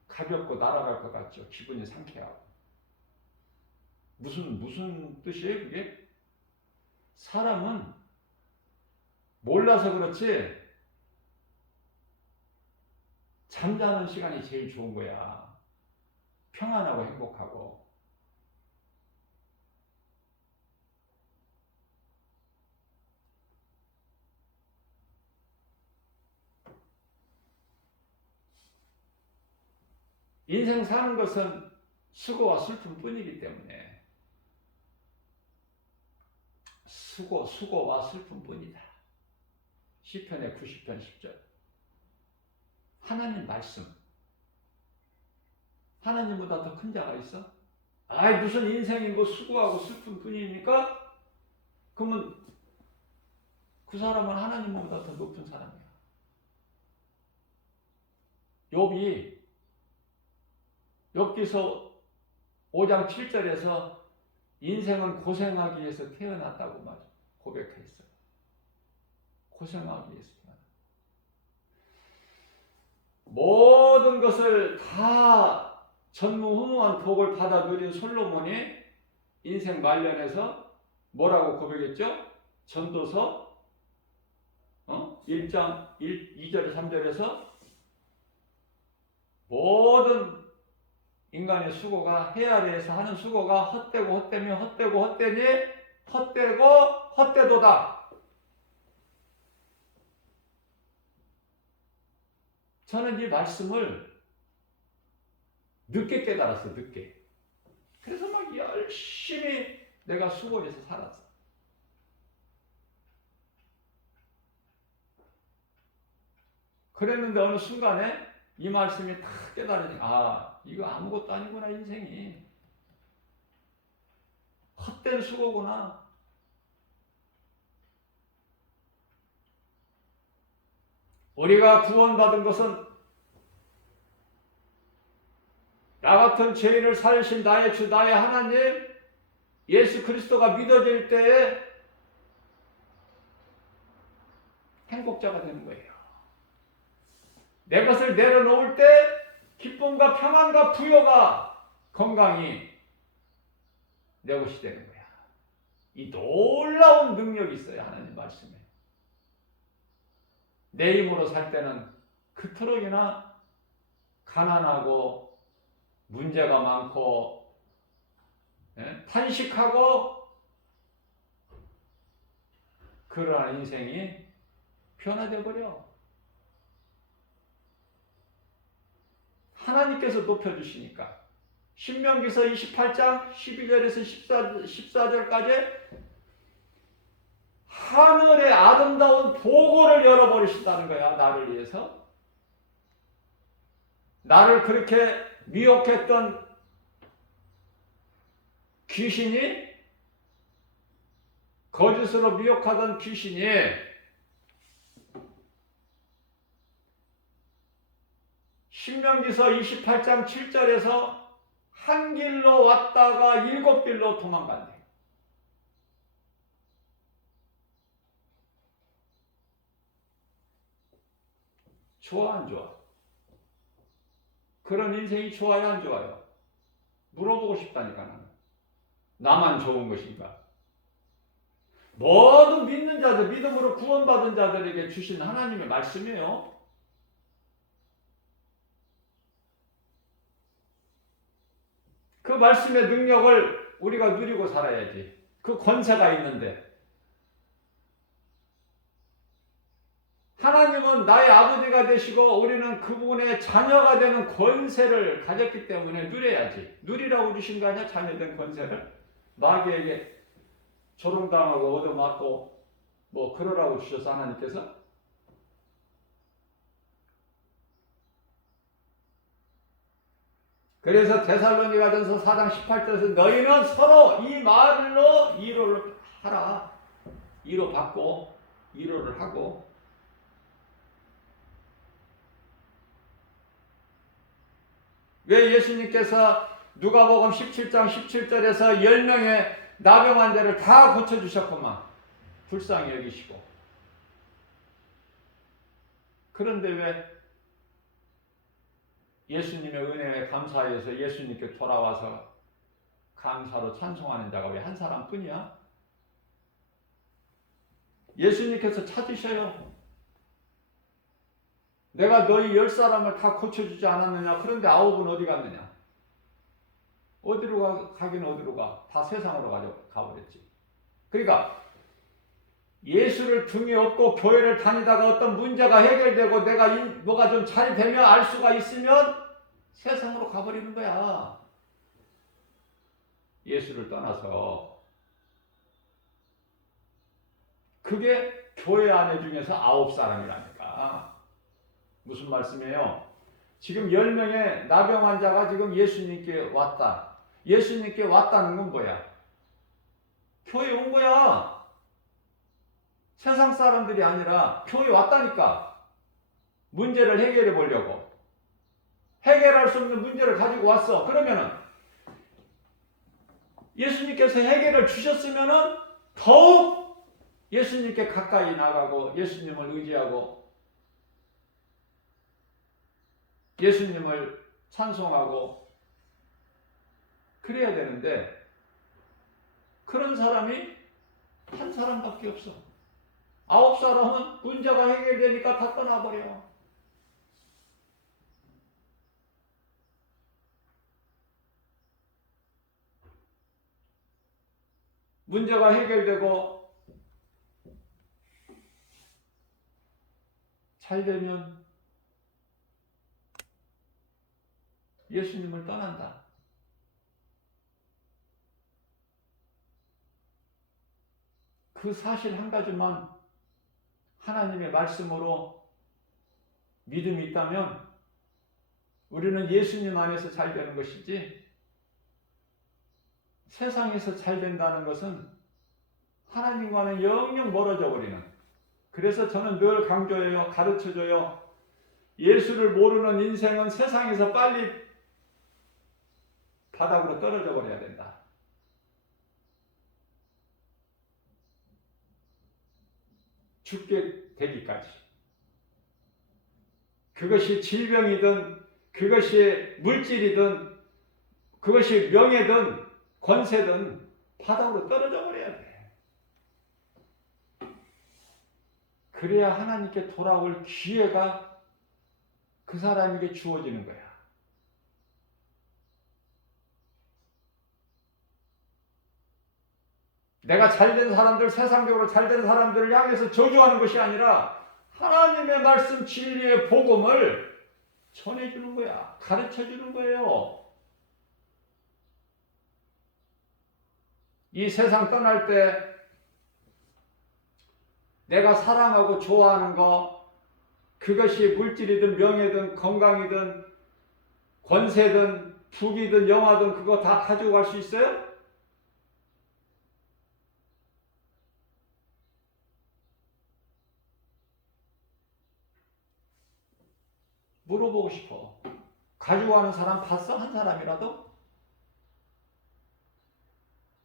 가볍고 날아갈 것 같죠. 기분이 상쾌하고. 무슨 뜻이에요, 그게? 사람은 몰라서 그렇지 잠자는 시간이 제일 좋은 거야. 평안하고 행복하고. 인생 사는 것은 수고와 슬픔 뿐이기 때문에 수고와 슬픔 뿐이다. 시편의 90편 10절. 하나님 말씀. 하나님보다 더 큰 자가 있어? 무슨 인생이 뭐 수고하고 슬픔 뿐입니까? 그러면 그 사람은 하나님보다 더 높은 사람이야. 욥기서 5장 7절에서 인생은 고생하기 위해서 태어났다고 고백했어요. 고생하기 위해서 태어났다. 모든 것을 다 전무후무한 복을 받아 누린 솔로몬이 인생 말년에서 뭐라고 고백했죠? 전도서 1장 2절 3절에서 모든 인간의 수고가, 해 아래에서 하는 수고가 헛되고 헛되며 헛되고 헛되니 헛되고 헛되도다. 저는 이 말씀을 늦게 깨달았어. 늦게. 그래서 막 열심히 내가 수고해서 살았어. 그랬는데 어느 순간에 이 말씀이 딱 깨달으니 이거 아무것도 아니구나. 인생이 헛된 수고구나. 우리가 구원받은 것은 나 같은 죄인을 살리신 나의 주 나의 하나님 예수 그리스도가 믿어질 때에 행복자가 되는 거예요. 내 것을 내려놓을 때 기쁨과 평안과 부요가 건강이 내 것이 되는 거야. 이 놀라운 능력이 있어요. 하나님 말씀에. 내 힘으로 살 때는 그토록이나 가난하고 문제가 많고 탄식하고 그러한 인생이 변화되어 버려. 하나님께서 높여주시니까. 신명기서 28장 12절에서 14절까지 하늘의 아름다운 보고를 열어버리신다는 거야. 나를 위해서. 나를 그렇게 미혹했던 귀신이, 거짓으로 미혹하던 귀신이 신명기서 28장 7절에서 한 길로 왔다가 7길로 도망간대. 좋아 안 좋아? 그런 인생이 좋아요 안 좋아요? 물어보고 싶다니까 나는. 나만 좋은 것인가? 모든 믿는 자들, 믿음으로 구원받은 자들에게 주신 하나님의 말씀이에요. 그 말씀의 능력을 우리가 누리고 살아야지. 그 권세가 있는데. 하나님은 나의 아버지가 되시고 우리는 그분의 자녀가 되는 권세를 가졌기 때문에 누려야지. 누리라고 주신 거 아니야? 자녀된 권세를. 마귀에게 조롱당하고 얻어맞고 뭐 그러라고 주셔서 하나님께서. 그래서 데살로니가전서 4장 18절에서 너희는 서로 이 말로 위로를 하라. 위로 받고 위로를 하고. 왜 예수님께서 누가복음 17장 17절에서 10명의 나병 환자를 다 고쳐주셨구만. 불쌍히 여기시고. 그런데 왜 예수님의 은혜에 감사해서 예수님께 돌아와서 감사로 찬송하는 자가 왜 한 사람뿐이야? 예수님께서 찾으셔요. 내가 너희 10사람을 다 고쳐주지 않았느냐? 그런데 9은 어디 갔느냐? 어디로 가긴 어디로 가? 다 세상으로 가버렸지. 그러니까 예수를 등에 업고 교회를 다니다가 어떤 문제가 해결되고 내가 뭐가 좀 잘 되면 알 수가 있으면 세상으로 가버리는 거야. 예수를 떠나서. 그게 교회 안에 중에서 9사람이라니까. 무슨 말씀이에요? 지금 10명의 나병 환자가 지금 예수님께 왔다. 예수님께 왔다는 건 뭐야? 교회에 온 거야. 세상 사람들이 아니라 교회에 왔다니까. 문제를 해결해 보려고. 해결할 수 없는 문제를 가지고 왔어. 그러면은 예수님께서 해결을 주셨으면은 더욱 예수님께 가까이 나가고 예수님을 의지하고 예수님을 찬송하고 그래야 되는데 그런 사람이 한 사람밖에 없어. 9사람은 문제가 해결되니까 다 떠나버려. 문제가 해결되고 잘 되면 예수님을 떠난다. 그 사실 한 가지만 하나님의 말씀으로 믿음이 있다면 우리는 예수님 안에서 잘 되는 것이지 세상에서 잘 된다는 것은 하나님과는 영영 멀어져 버리는. 그래서 저는 늘 강조해요. 가르쳐줘요. 예수를 모르는 인생은 세상에서 빨리 바닥으로 떨어져 버려야 된다. 죽게 되기까지. 그것이 질병이든 그것이 물질이든 그것이 명예든 권세든 바닥으로 떨어져 버려야 돼. 그래야 하나님께 돌아올 기회가 그 사람에게 주어지는 거야. 내가 잘된 사람들, 세상적으로 잘된 사람들을 향해서 저주하는 것이 아니라 하나님의 말씀 진리의 복음을 전해주는 거야. 가르쳐주는 거예요. 이 세상 떠날 때 내가 사랑하고 좋아하는 거, 그것이 물질이든 명예든 건강이든 권세든 부귀든 영화든 그거 다 가지고 갈 수 있어요? 물어보고 싶어. 가지고 가는 사람 봤어? 한 사람이라도?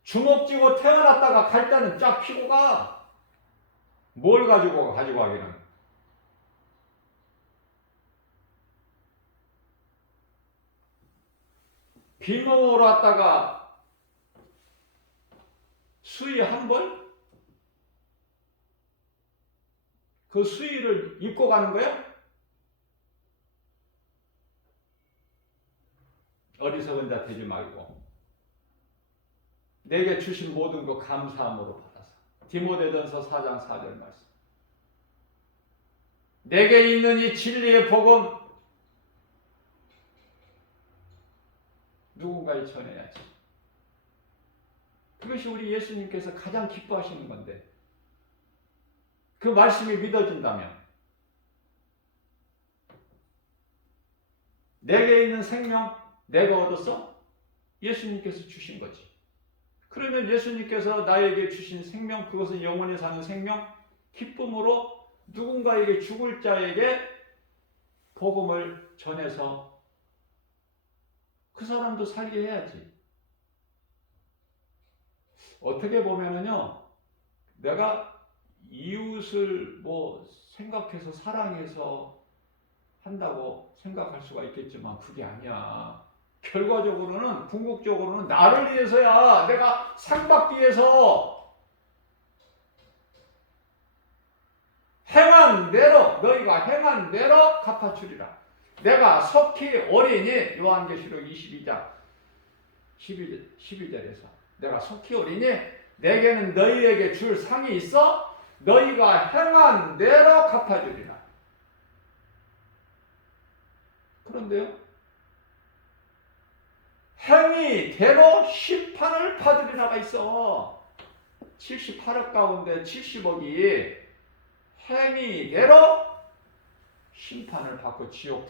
주먹 쥐고 태어났다가 갈 때는 쫙 피고 가. 뭘 가지고 가기는. 빈몸으로 왔다가 수의 한 벌? 그 수의를 입고 가는 거야? 어리석은 자 되지 말고 내게 주신 모든 것 감사함으로 받아서. 디모데전서 4장 4절 말씀. 내게 있는 이 진리의 복음 누군가에 전해야지. 그것이 우리 예수님께서 가장 기뻐하시는 건데, 그 말씀이 믿어진다면 내게 있는 생명 내가 얻었어? 예수님께서 주신 거지. 그러면 예수님께서 나에게 주신 생명, 그것은 영원히 사는 생명, 기쁨으로 누군가에게, 죽을 자에게 복음을 전해서 그 사람도 살게 해야지. 어떻게 보면은요, 내가 이웃을 생각해서 사랑해서 한다고 생각할 수가 있겠지만 그게 아니야. 결과적으로는, 궁극적으로는 나를 위해서야. 내가 상 받기 위해서. 행한 대로, 너희가 행한 대로 갚아주리라. 내가 속히 어리니, 요한계시록 22장 12절에서 내가 속히 어리니 내게는 너희에게 줄 상이 있어 너희가 행한 대로 갚아주리라. 그런데요, 행위대로 심판을 받으리라가 있어. 78억 가운데 70억이 행위대로 심판을 받고 지옥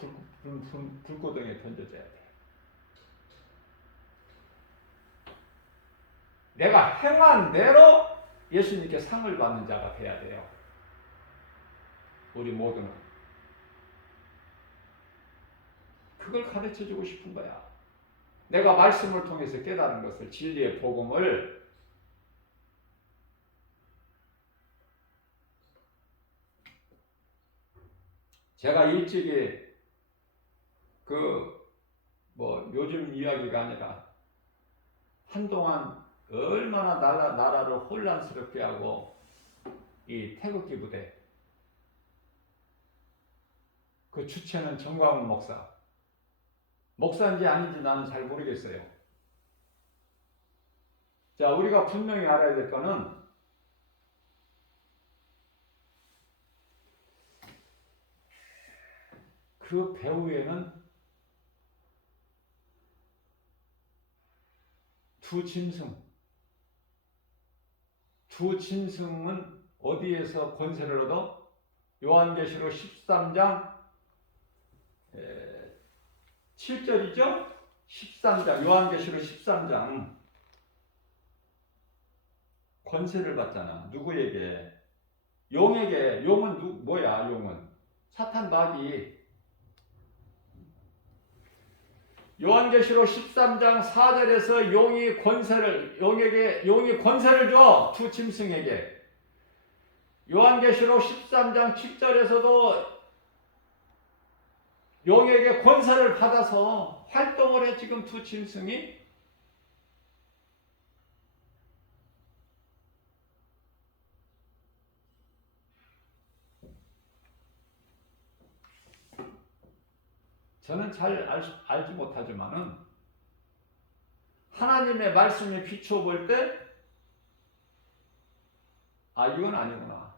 불고등에 던져져야 돼. 내가 행한 대로 예수님께 상을 받는 자가 돼야 돼요. 우리 모두는. 그걸 가르쳐주고 싶은 거야. 내가 말씀을 통해서 깨달은 것을, 진리의 복음을 제가 일찍이 요즘 이야기가 아니라 한동안 얼마나 나라를 혼란스럽게 하고 이 태극기 부대 그 주체는 정광훈 목사인지 아닌지 나는 잘 모르겠어요. 자, 우리가 분명히 알아야 될 거는 그 배후에는 두 짐승은 어디에서 권세를 얻어? 요한계시록 13장 7절이죠? 13장, 요한계시록 13장 권세를 받잖아. 누구에게? 용에게. 용은 뭐야? 용은 사탄 마귀. 요한계시록 13장 4절에서 용이 권세를 줘. 두 짐승에게. 요한계시록 13장 7절에서도 용에게 권세를 받아서 활동을 해. 지금 두 짐승이. 저는 잘 알지 못하지만은 하나님의 말씀에 비추어 볼 때 아, 이건 아니구나.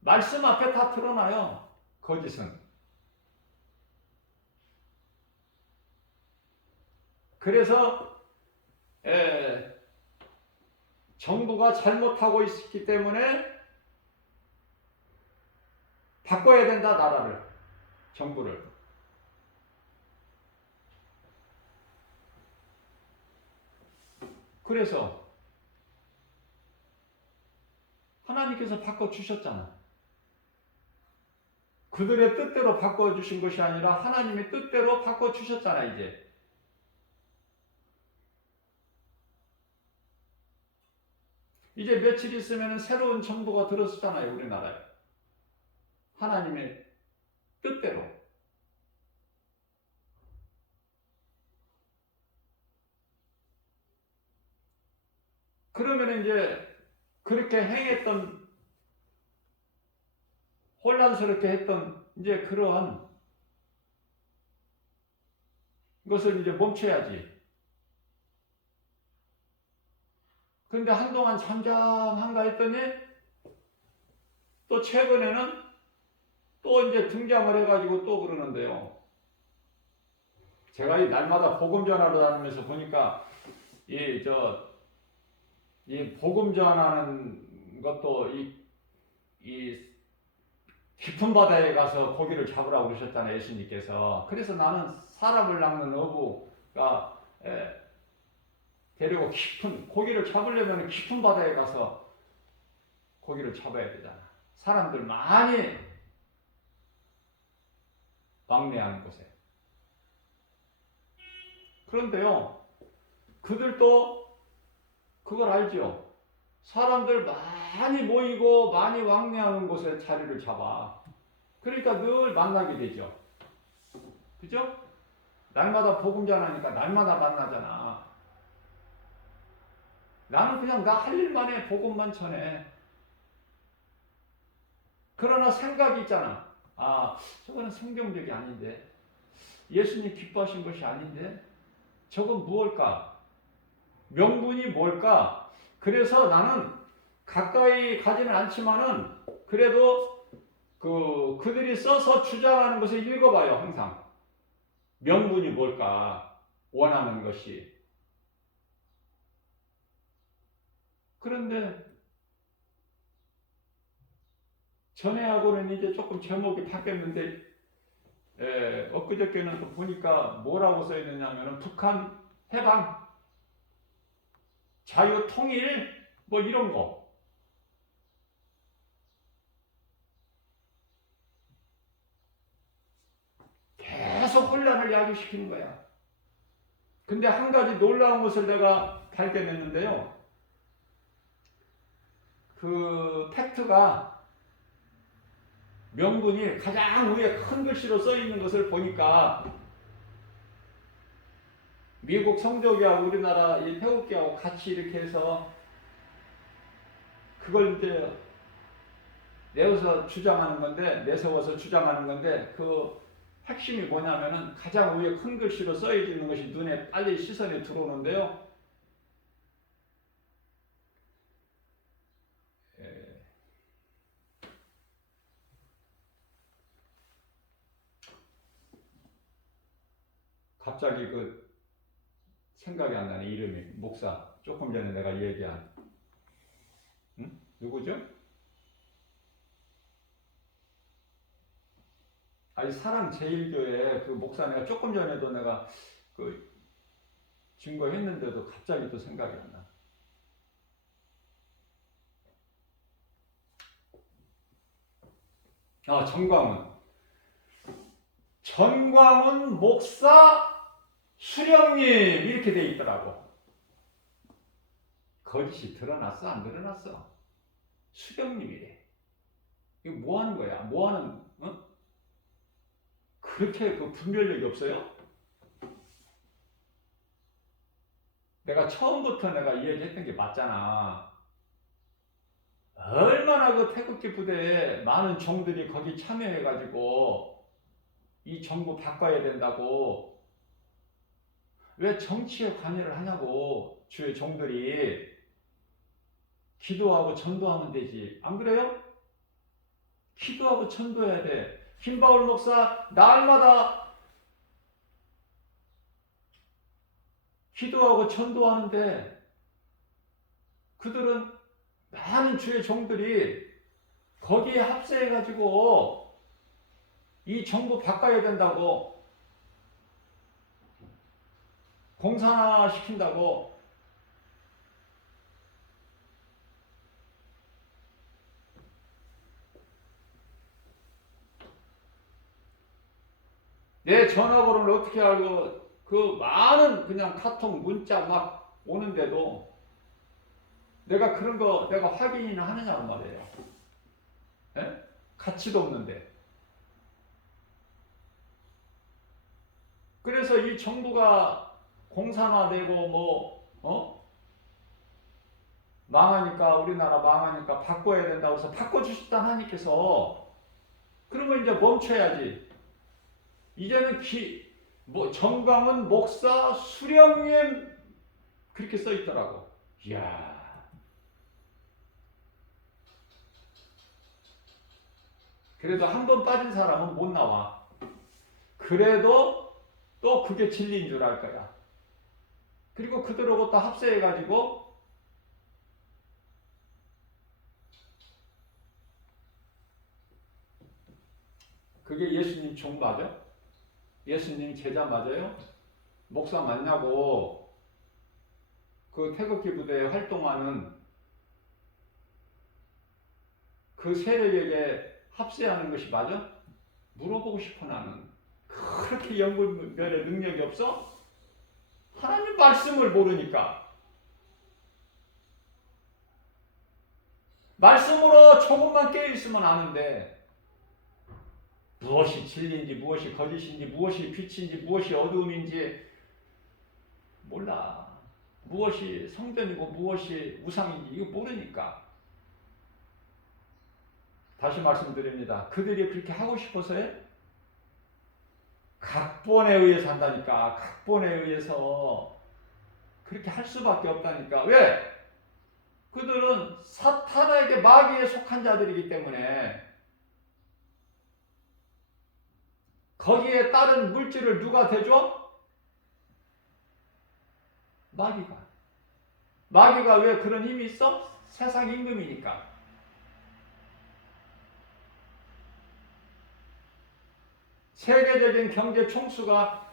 말씀 앞에 다 드러나요. 거짓은. 그래서 정부가 잘못하고 있기 때문에 바꿔야 된다, 나라를, 정부를. 그래서 하나님께서 바꿔주셨잖아. 그들의 뜻대로 바꿔주신 것이 아니라 하나님의 뜻대로 바꿔주셨잖아, 이제. 이제 며칠 있으면 새로운 정부가 들어서잖아요, 우리나라에. 하나님의 뜻대로. 그러면 이제 그렇게 행했던, 혼란스럽게 했던 이제 그러한 것을 이제 멈춰야지. 근데 한동안 잠잠한가 했더니 또 최근에는 또 이제 등장을 해가지고 또 그러는데요. 제가 이 날마다 복음 전하러 다니면서 보니까 이 복음 전하는 것도 이 깊은 바다에 가서 고기를 잡으라고 그러셨잖아요, 예수님께서. 그래서 나는 사람을 낚는 어부가 데리고 고기를 잡으려면 깊은 바다에 가서 고기를 잡아야 되잖아. 사람들 많이 왕래하는 곳에. 그런데요, 그들도 그걸 알죠. 사람들 많이 모이고 많이 왕래하는 곳에 자리를 잡아. 그러니까 늘 만나게 되죠. 그죠? 날마다 복음 전하니까 날마다 만나잖아. 나는 그냥 나 할 일만 해. 복음만 전해. 그러나 생각이 있잖아. 아, 저거는 성경적이 아닌데. 예수님 기뻐하신 것이 아닌데. 저건 무엇일까? 명분이 뭘까? 그래서 나는 가까이 가지는 않지만은 그래도 그들이 써서 주장하는 것을 읽어봐요, 항상. 명분이 뭘까? 원하는 것이. 그런데 전에하고는 이제 조금 제목이 바뀌었는데, 엊그저께는 또 보니까 뭐라고 써 있느냐면은 북한 해방, 자유 통일, 뭐 이런 거. 계속 혼란을 야기시키는 거야. 근데 한 가지 놀라운 것을 내가 발견했는데요. 그 팩트가, 명분이 가장 위에 큰 글씨로 써 있는 것을 보니까 미국 성조기하고 우리나라 이 태국기하고 같이 이렇게 해서 그걸 이제 내세워서 주장하는 건데 그 핵심이 뭐냐면은 가장 위에 큰 글씨로 써져 있는 것이 눈에 빨리 시선이 들어오는데요. 갑자기 그 생각이 안 나네, 이름이. 목사. 조금 전에 내가 얘기한. 누구죠? 아니, 사랑제일교회 그 목사, 내가 조금 전에도 내가 그 증거했는데도 갑자기 또 생각이 안 나. 아, 전광훈 목사 수령님 이렇게 돼 있더라고. 거짓이 드러났어, 안 드러났어? 수령님이래. 이거 뭐 하는 거야? 뭐 하는, 그렇게 그 분별력이 없어요? 내가 처음부터 내가 이야기했던 게 맞잖아. 얼마나 그 태극기 부대에 많은 종들이 거기 참여해가지고 이 정부 바꿔야 된다고, 왜 정치에 관여를 하냐고, 주의 종들이. 기도하고 전도하면 되지. 안 그래요? 기도하고 전도해야 돼. 김바울 목사 날마다 기도하고 전도하는데 그들은 많은 주의 종들이 거기에 합세해가지고 이 정부 바꿔야 된다고 공산화 시킨다고 내 전화번호를 어떻게 알고 그 많은 그냥 카톡 문자 막 오는데도 내가 그런 거 내가 확인이나 하느냐고 말이에요. 에? 가치도 없는데. 그래서 이 정부가 공산화되고 망하니까 우리나라 망하니까 바꿔야 된다고 해서 바꿔주셨다 하나님께서 그러면 이제 멈춰야지. 이제는 정광훈 목사 수령님 그렇게 써 있더라고. 이야. 그래도 한 번 빠진 사람은 못 나와. 그래도 또 그게 진리인 줄 알 거야. 그리고 그들하고 또 합세해가지고 그게 예수님 종 맞아? 예수님 제자 맞아요? 목사 맞냐고 그 태극기 부대에 활동하는 그 세력에게 합세하는 것이 맞아? 물어보고 싶어 나는. 그렇게 연구면에 능력이 없어? 하나님 말씀을 모르니까. 말씀으로 조금만 깨어있으면 아는데 무엇이 진리인지 무엇이 거짓인지 무엇이 빛인지 무엇이 어두움인지 몰라. 무엇이 성전이고 무엇이 우상인지 이거 모르니까. 다시 말씀드립니다. 그들이 그렇게 하고 싶어서 해? 각본에 의해서 한다니까. 각본에 의해서 그렇게 할 수밖에 없다니까. 왜? 그들은 사탄에게 마귀에 속한 자들이기 때문에 거기에 따른 물질을 누가 대줘? 마귀가. 마귀가 왜 그런 힘이 있어? 세상 임금이니까. 세계적인 경제 총수가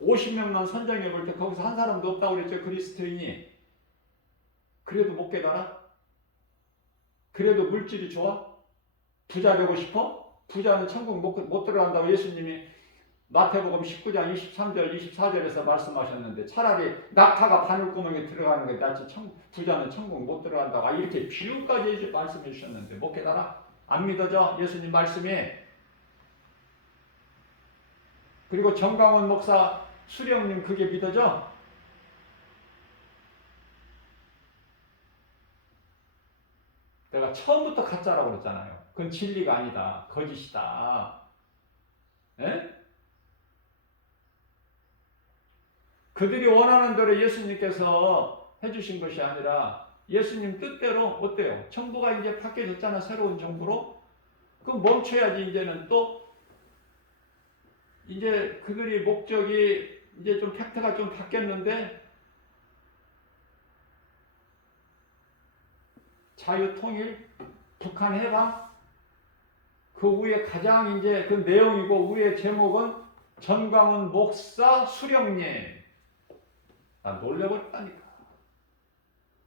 50명만 선정해 볼 때 거기서 한 사람도 없다고 그랬죠. 그리스도인이. 그래도 못 깨달아? 그래도 물질이 좋아? 부자 되고 싶어? 부자는 천국 못 들어간다고 예수님이 마태복음 19장 23절 24절에서 말씀하셨는데 차라리 낙타가 바늘구멍에 들어가는 게 낫지 부자는 천국 못 들어간다고 이렇게 비유까지 말씀해 주셨는데 못 깨달아? 안 믿어져? 예수님 말씀이. 그리고 정강원 목사 수령님 그게 믿어져? 내가 처음부터 가짜라고 그랬잖아요. 그건 진리가 아니다. 거짓이다. 에? 그들이 원하는 대로 예수님께서 해주신 것이 아니라 예수님 뜻대로 어때요? 정부가 이제 바뀌어졌잖아. 새로운 정부로. 그럼 멈춰야지. 이제는 또 이제 그들이 목적이 이제 좀 팩트가 좀 바뀌었는데 자유통일, 북한 해방 그 위에 가장 이제 그 내용이고 위에 제목은 전광훈 목사 수령님. 나 놀래버렸다니까.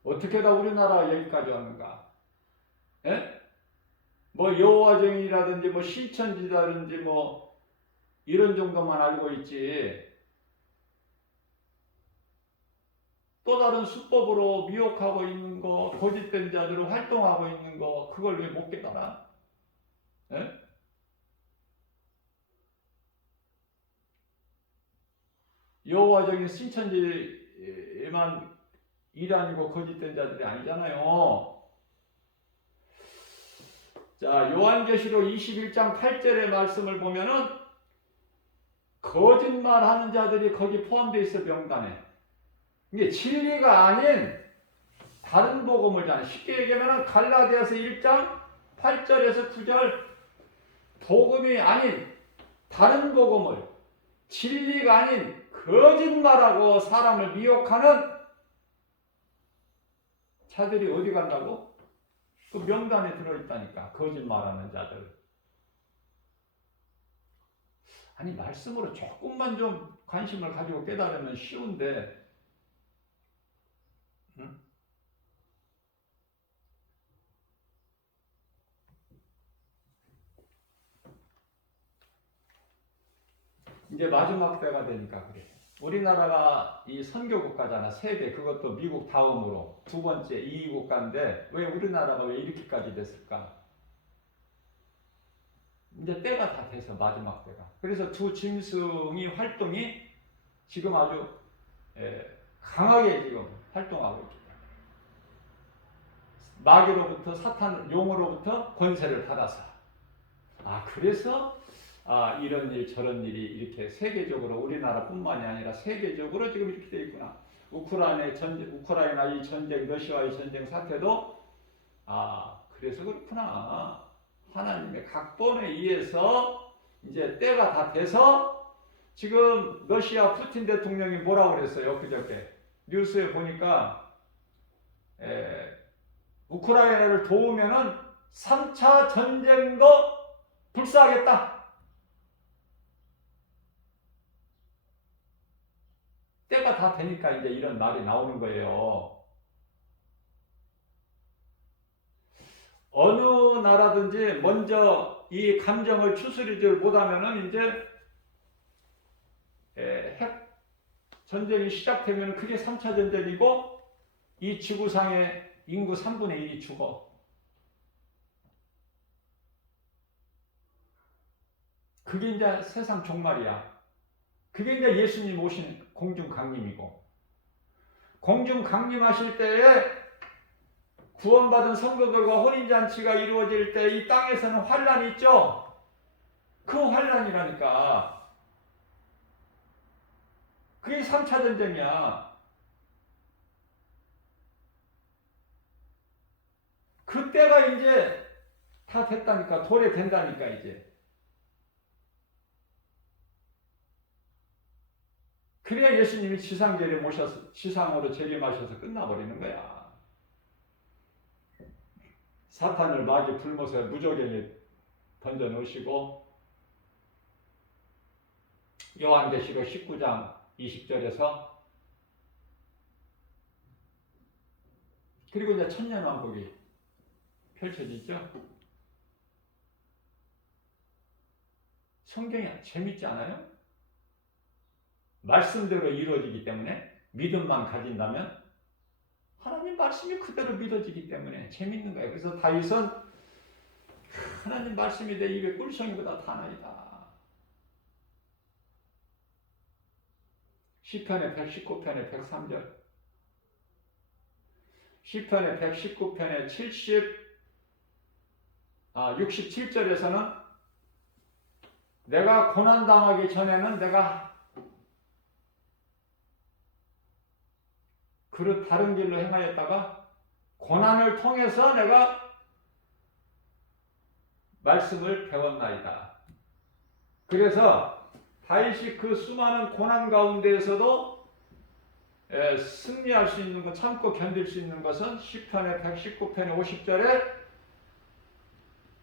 어떻게 다 우리나라 여기까지 왔는가? 에? 뭐 여호와정이라든지 뭐 신천지라든지 뭐 이런 정도만 알고 있지. 또 다른 수법으로 미혹하고 있는 거, 거짓된 자들로 활동하고 있는 거, 그걸 왜 못 깨달아? 에? 여호와적인 신천지에만 일하고 거짓된 자들이 아니잖아요. 자, 요한계시록 21장 8절의 말씀을 보면은 거짓말하는 자들이 거기 포함되어 있어. 명단에. 이게 진리가 아닌 다른 복음을 전해. 쉽게 얘기하면 갈라디아서 1장 8절에서 9절 복음이 아닌 다른 복음을 진리가 아닌 거짓말하고 사람을 미혹하는 자들이 어디 간다고? 그 명단에 들어있다니까. 거짓말하는 자들. 아니 말씀으로 조금만 좀 관심을 가지고 깨달으면 쉬운데 응? 이제 마지막 때가 되니까 그래. 우리나라가 이 선교 국가잖아. 세계 그것도 미국 다음으로 두 번째 2위 국가인데 왜 우리나라가 왜 이렇게까지 됐을까? 이제 때가 다 돼서 마지막 때가. 그래서 두 짐승이 활동이 지금 아주 강하게 지금 활동하고 있기 때문에 마귀로부터 사탄 용으로부터 권세를 받아서 그래서 이런 일 저런 일이 이렇게 세계적으로 우리나라뿐만이 아니라 세계적으로 지금 이렇게 되어 있구나. 우크라이나 이 전쟁, 러시아의 전쟁 사태도 그래서 그렇구나. 하나님의 각본에 의해서 이제 때가 다 돼서 지금 러시아 푸틴 대통령이 뭐라고 그랬어요? 그저께 뉴스에 보니까 우크라이나를 도우면은 3차 전쟁도 불사하겠다. 때가 다 되니까 이제 이런 말이 나오는 거예요. 어느 나라든지 먼저 이 감정을 추스리지 못하면은 이제 핵 전쟁이 시작되면 그게 3차 전쟁이고 이 지구상의 인구 3분의 1이 죽어. 그게 이제 세상 종말이야. 그게 이제 예수님 오신 공중 강림이고 공중 강림하실 때에 구원받은 성도들과 혼인잔치가 이루어질 때 이 땅에서는 환란이 있죠. 그 환란이라니까. 그게 3차 전쟁이야. 그때가 이제 다 됐다니까. 도래된다니까 이제. 그래야 예수님이 지상으로 재림하셔서 끝나버리는 거야. 사탄을 마귀 불못에 무저갱에 던져 놓으시고 요한계시록 19장 20절에서 그리고 이제 천년왕국이 펼쳐지죠. 성경이 재밌지 않아요? 말씀대로 이루어지기 때문에 믿음만 가진다면 하나님 말씀이 그대로 믿어지기 때문에 재밌는 거예요. 그래서 다윗은 하나님 말씀이 내 입에 꿀송이보다 다나이다. 시편의 119편의 103절 시편의 119편의 67절에서는 내가 고난당하기 전에는 내가 다른 길로 행하였다가 고난을 통해서 내가 말씀을 배웠나이다. 그래서 다윗이 그 수많은 고난 가운데에서도 승리할 수 있는 것, 참고 견딜 수 있는 것은 시편의 119편의 50절에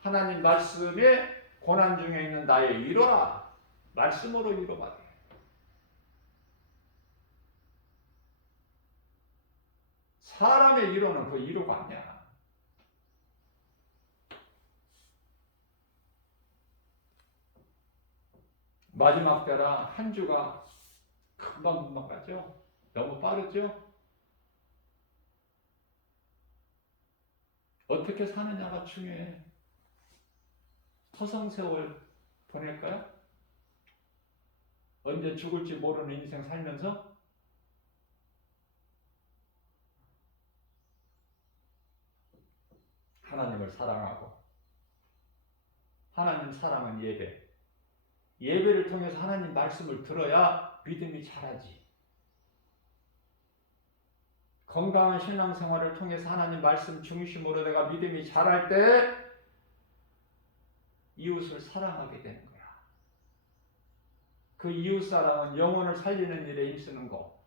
하나님 말씀에 고난 중에 있는 나의 위로라. 말씀으로 위로받아. 사람의 위로는 그 위로가 아니야. 마지막 때라 한 주가 금방 가죠. 너무 빠르죠. 어떻게 사느냐가 중요해. 허송세월 보낼까요? 언제 죽을지 모르는 인생 살면서 하나님을 사랑하고 하나님 사랑은 예배를 통해서 하나님 말씀을 들어야 믿음이 자라지. 건강한 신앙생활을 통해서 하나님 말씀 중심으로 내가 믿음이 자랄 때 이웃을 사랑하게 되는 거야. 그 이웃사랑은 영혼을 살리는 일에 힘쓰는 거.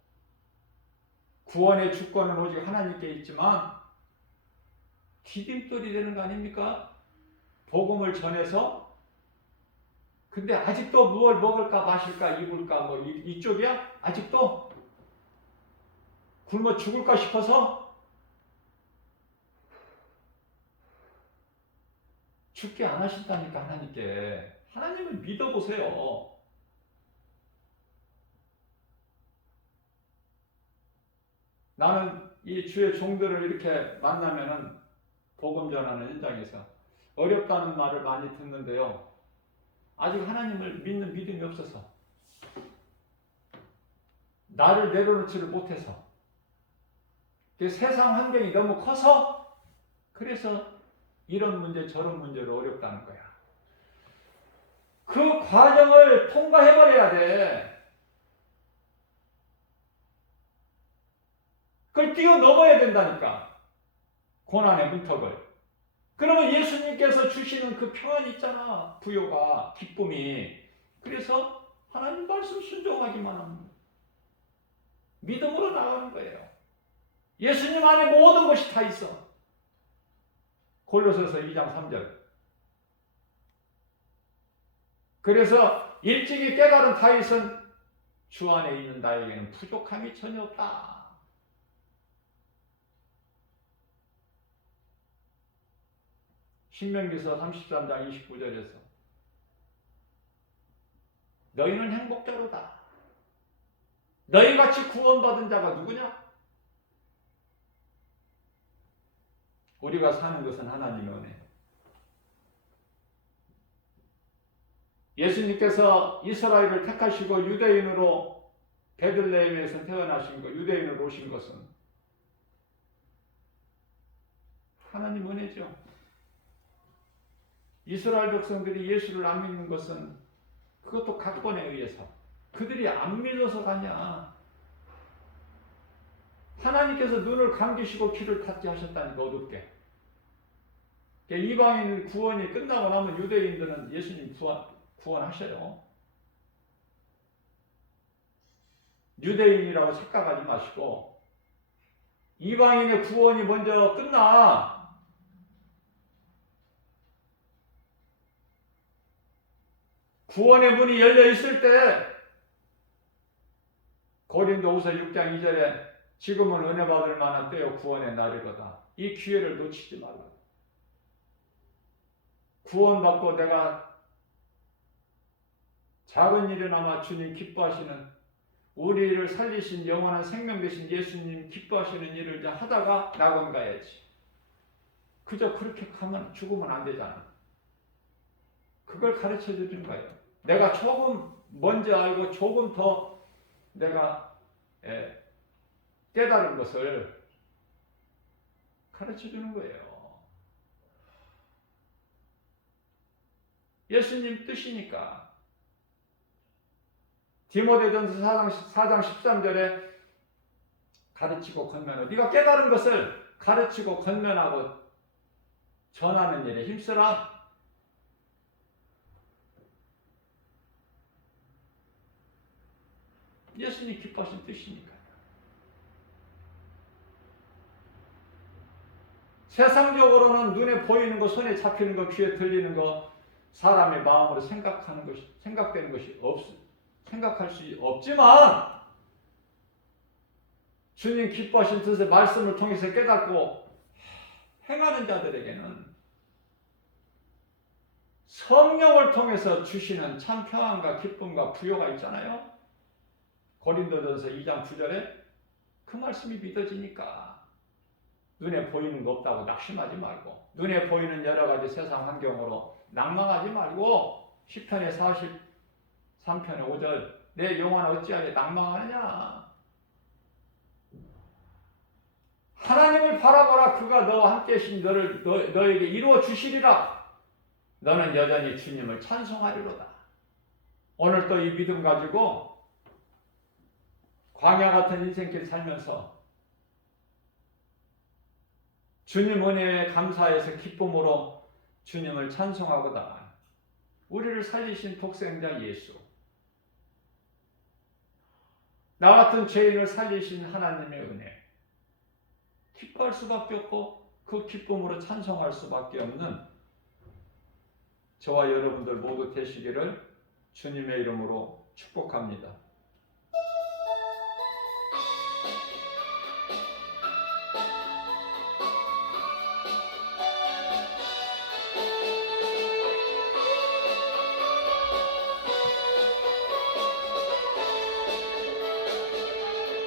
구원의 주권은 오직 하나님께 있지만 디딤돌이 되는 거 아닙니까? 복음을 전해서 근데 아직도 무엇 먹을까 마실까 입을까 뭐 이쪽이야? 아직도 굶어 죽을까 싶어서 죽게 안 하신다니까. 하나님께. 하나님을 믿어보세요. 나는 이 주의 종들을 이렇게 만나면은 복음 전하는 현장에서 어렵다는 말을 많이 듣는데요. 아직 하나님을 믿는 믿음이 없어서 나를 내려놓지를 못해서 세상 환경이 너무 커서 그래서 이런 문제 저런 문제로 어렵다는 거야. 그 과정을 통과해버려야 돼. 그걸 뛰어넘어야 된다니까. 고난의 문턱을. 그러면 예수님께서 주시는 그 평안이 있잖아. 부요가, 기쁨이. 그래서 하나님 말씀 순종하기만 하는 거예요. 믿음으로 나가는 거예요. 예수님 안에 모든 것이 다 있어. 골로새서 2장 3절. 그래서 일찍이 깨달은 다윗은 주 안에 있는 나에게는 부족함이 전혀 없다. 신명기서 33장 29절에서 너희는 행복자로다. 너희같이 구원받은 자가 누구냐? 우리가 사는 것은 하나님의 은혜. 예수님께서 이스라엘을 택하시고 유대인으로 베들레헴에서 태어나신 것, 유대인으로 오신 것은 하나님 은혜죠. 이스라엘 백성들이 예수를 안 믿는 것은 그것도 각본에 의해서 그들이 안 믿어서 가냐. 하나님께서 눈을 감기시고 귀를 닫게 하셨다니까. 어둡게. 이방인 구원이 끝나고 나면 유대인들은 예수님 구원하셔요. 유대인이라고 착각하지 마시고 이방인의 구원이 먼저 끝나. 구원의 문이 열려 있을 때 고린도후서 6장 2절에 지금은 은혜 받을 만한 때요 구원의 날이거다. 이 기회를 놓치지 말라. 구원받고 내가 작은 일이나마 주님 기뻐하시는 우리를 살리신 영원한 생명 되신 예수님 기뻐하시는 일을 이제 하다가 낙원 가야지. 그저 그렇게 가면 죽으면 안 되잖아. 그걸 가르쳐 주는 거예요. 내가 조금 먼저 알고 조금 더 내가 깨달은 것을 가르쳐 주는 거예요. 예수님 뜻이니까. 디모데전서 4장 13절에 가르치고 건면하고 네가 깨달은 것을 가르치고 건면하고 전하는 일에 힘쓰라. 예수님 기뻐하신 뜻이니까요. 세상적으로는 눈에 보이는 거, 손에 잡히는 거, 귀에 들리는 거, 사람의 마음으로 생각되는 것이 생각할 수 없지만 주님 기뻐하신 뜻의 말씀을 통해서 깨닫고 행하는 자들에게는 성령을 통해서 주시는 참 평안과 기쁨과 부요가 있잖아요. 고린도전서 2장 9절에 그 말씀이 믿어지니까 눈에 보이는 거 없다고 낙심하지 말고 눈에 보이는 여러 가지 세상 환경으로 낭망하지 말고 시편의 43편의 5절 내 영혼아 어찌하여 낭망하느냐. 하나님을 바라보라. 그가 너와 함께 하신 너에게 이루어 주시리라. 너는 여전히 주님을 찬송하리로다. 오늘 또 이 믿음 가지고 광야 같은 인생길 살면서 주님 은혜에 감사해서 기쁨으로 주님을 찬송하고다. 우리를 살리신 독생자 예수, 나 같은 죄인을 살리신 하나님의 은혜, 기뻐할 수밖에 없고 그 기쁨으로 찬송할 수밖에 없는 저와 여러분들 모두 되시기를 주님의 이름으로 축복합니다.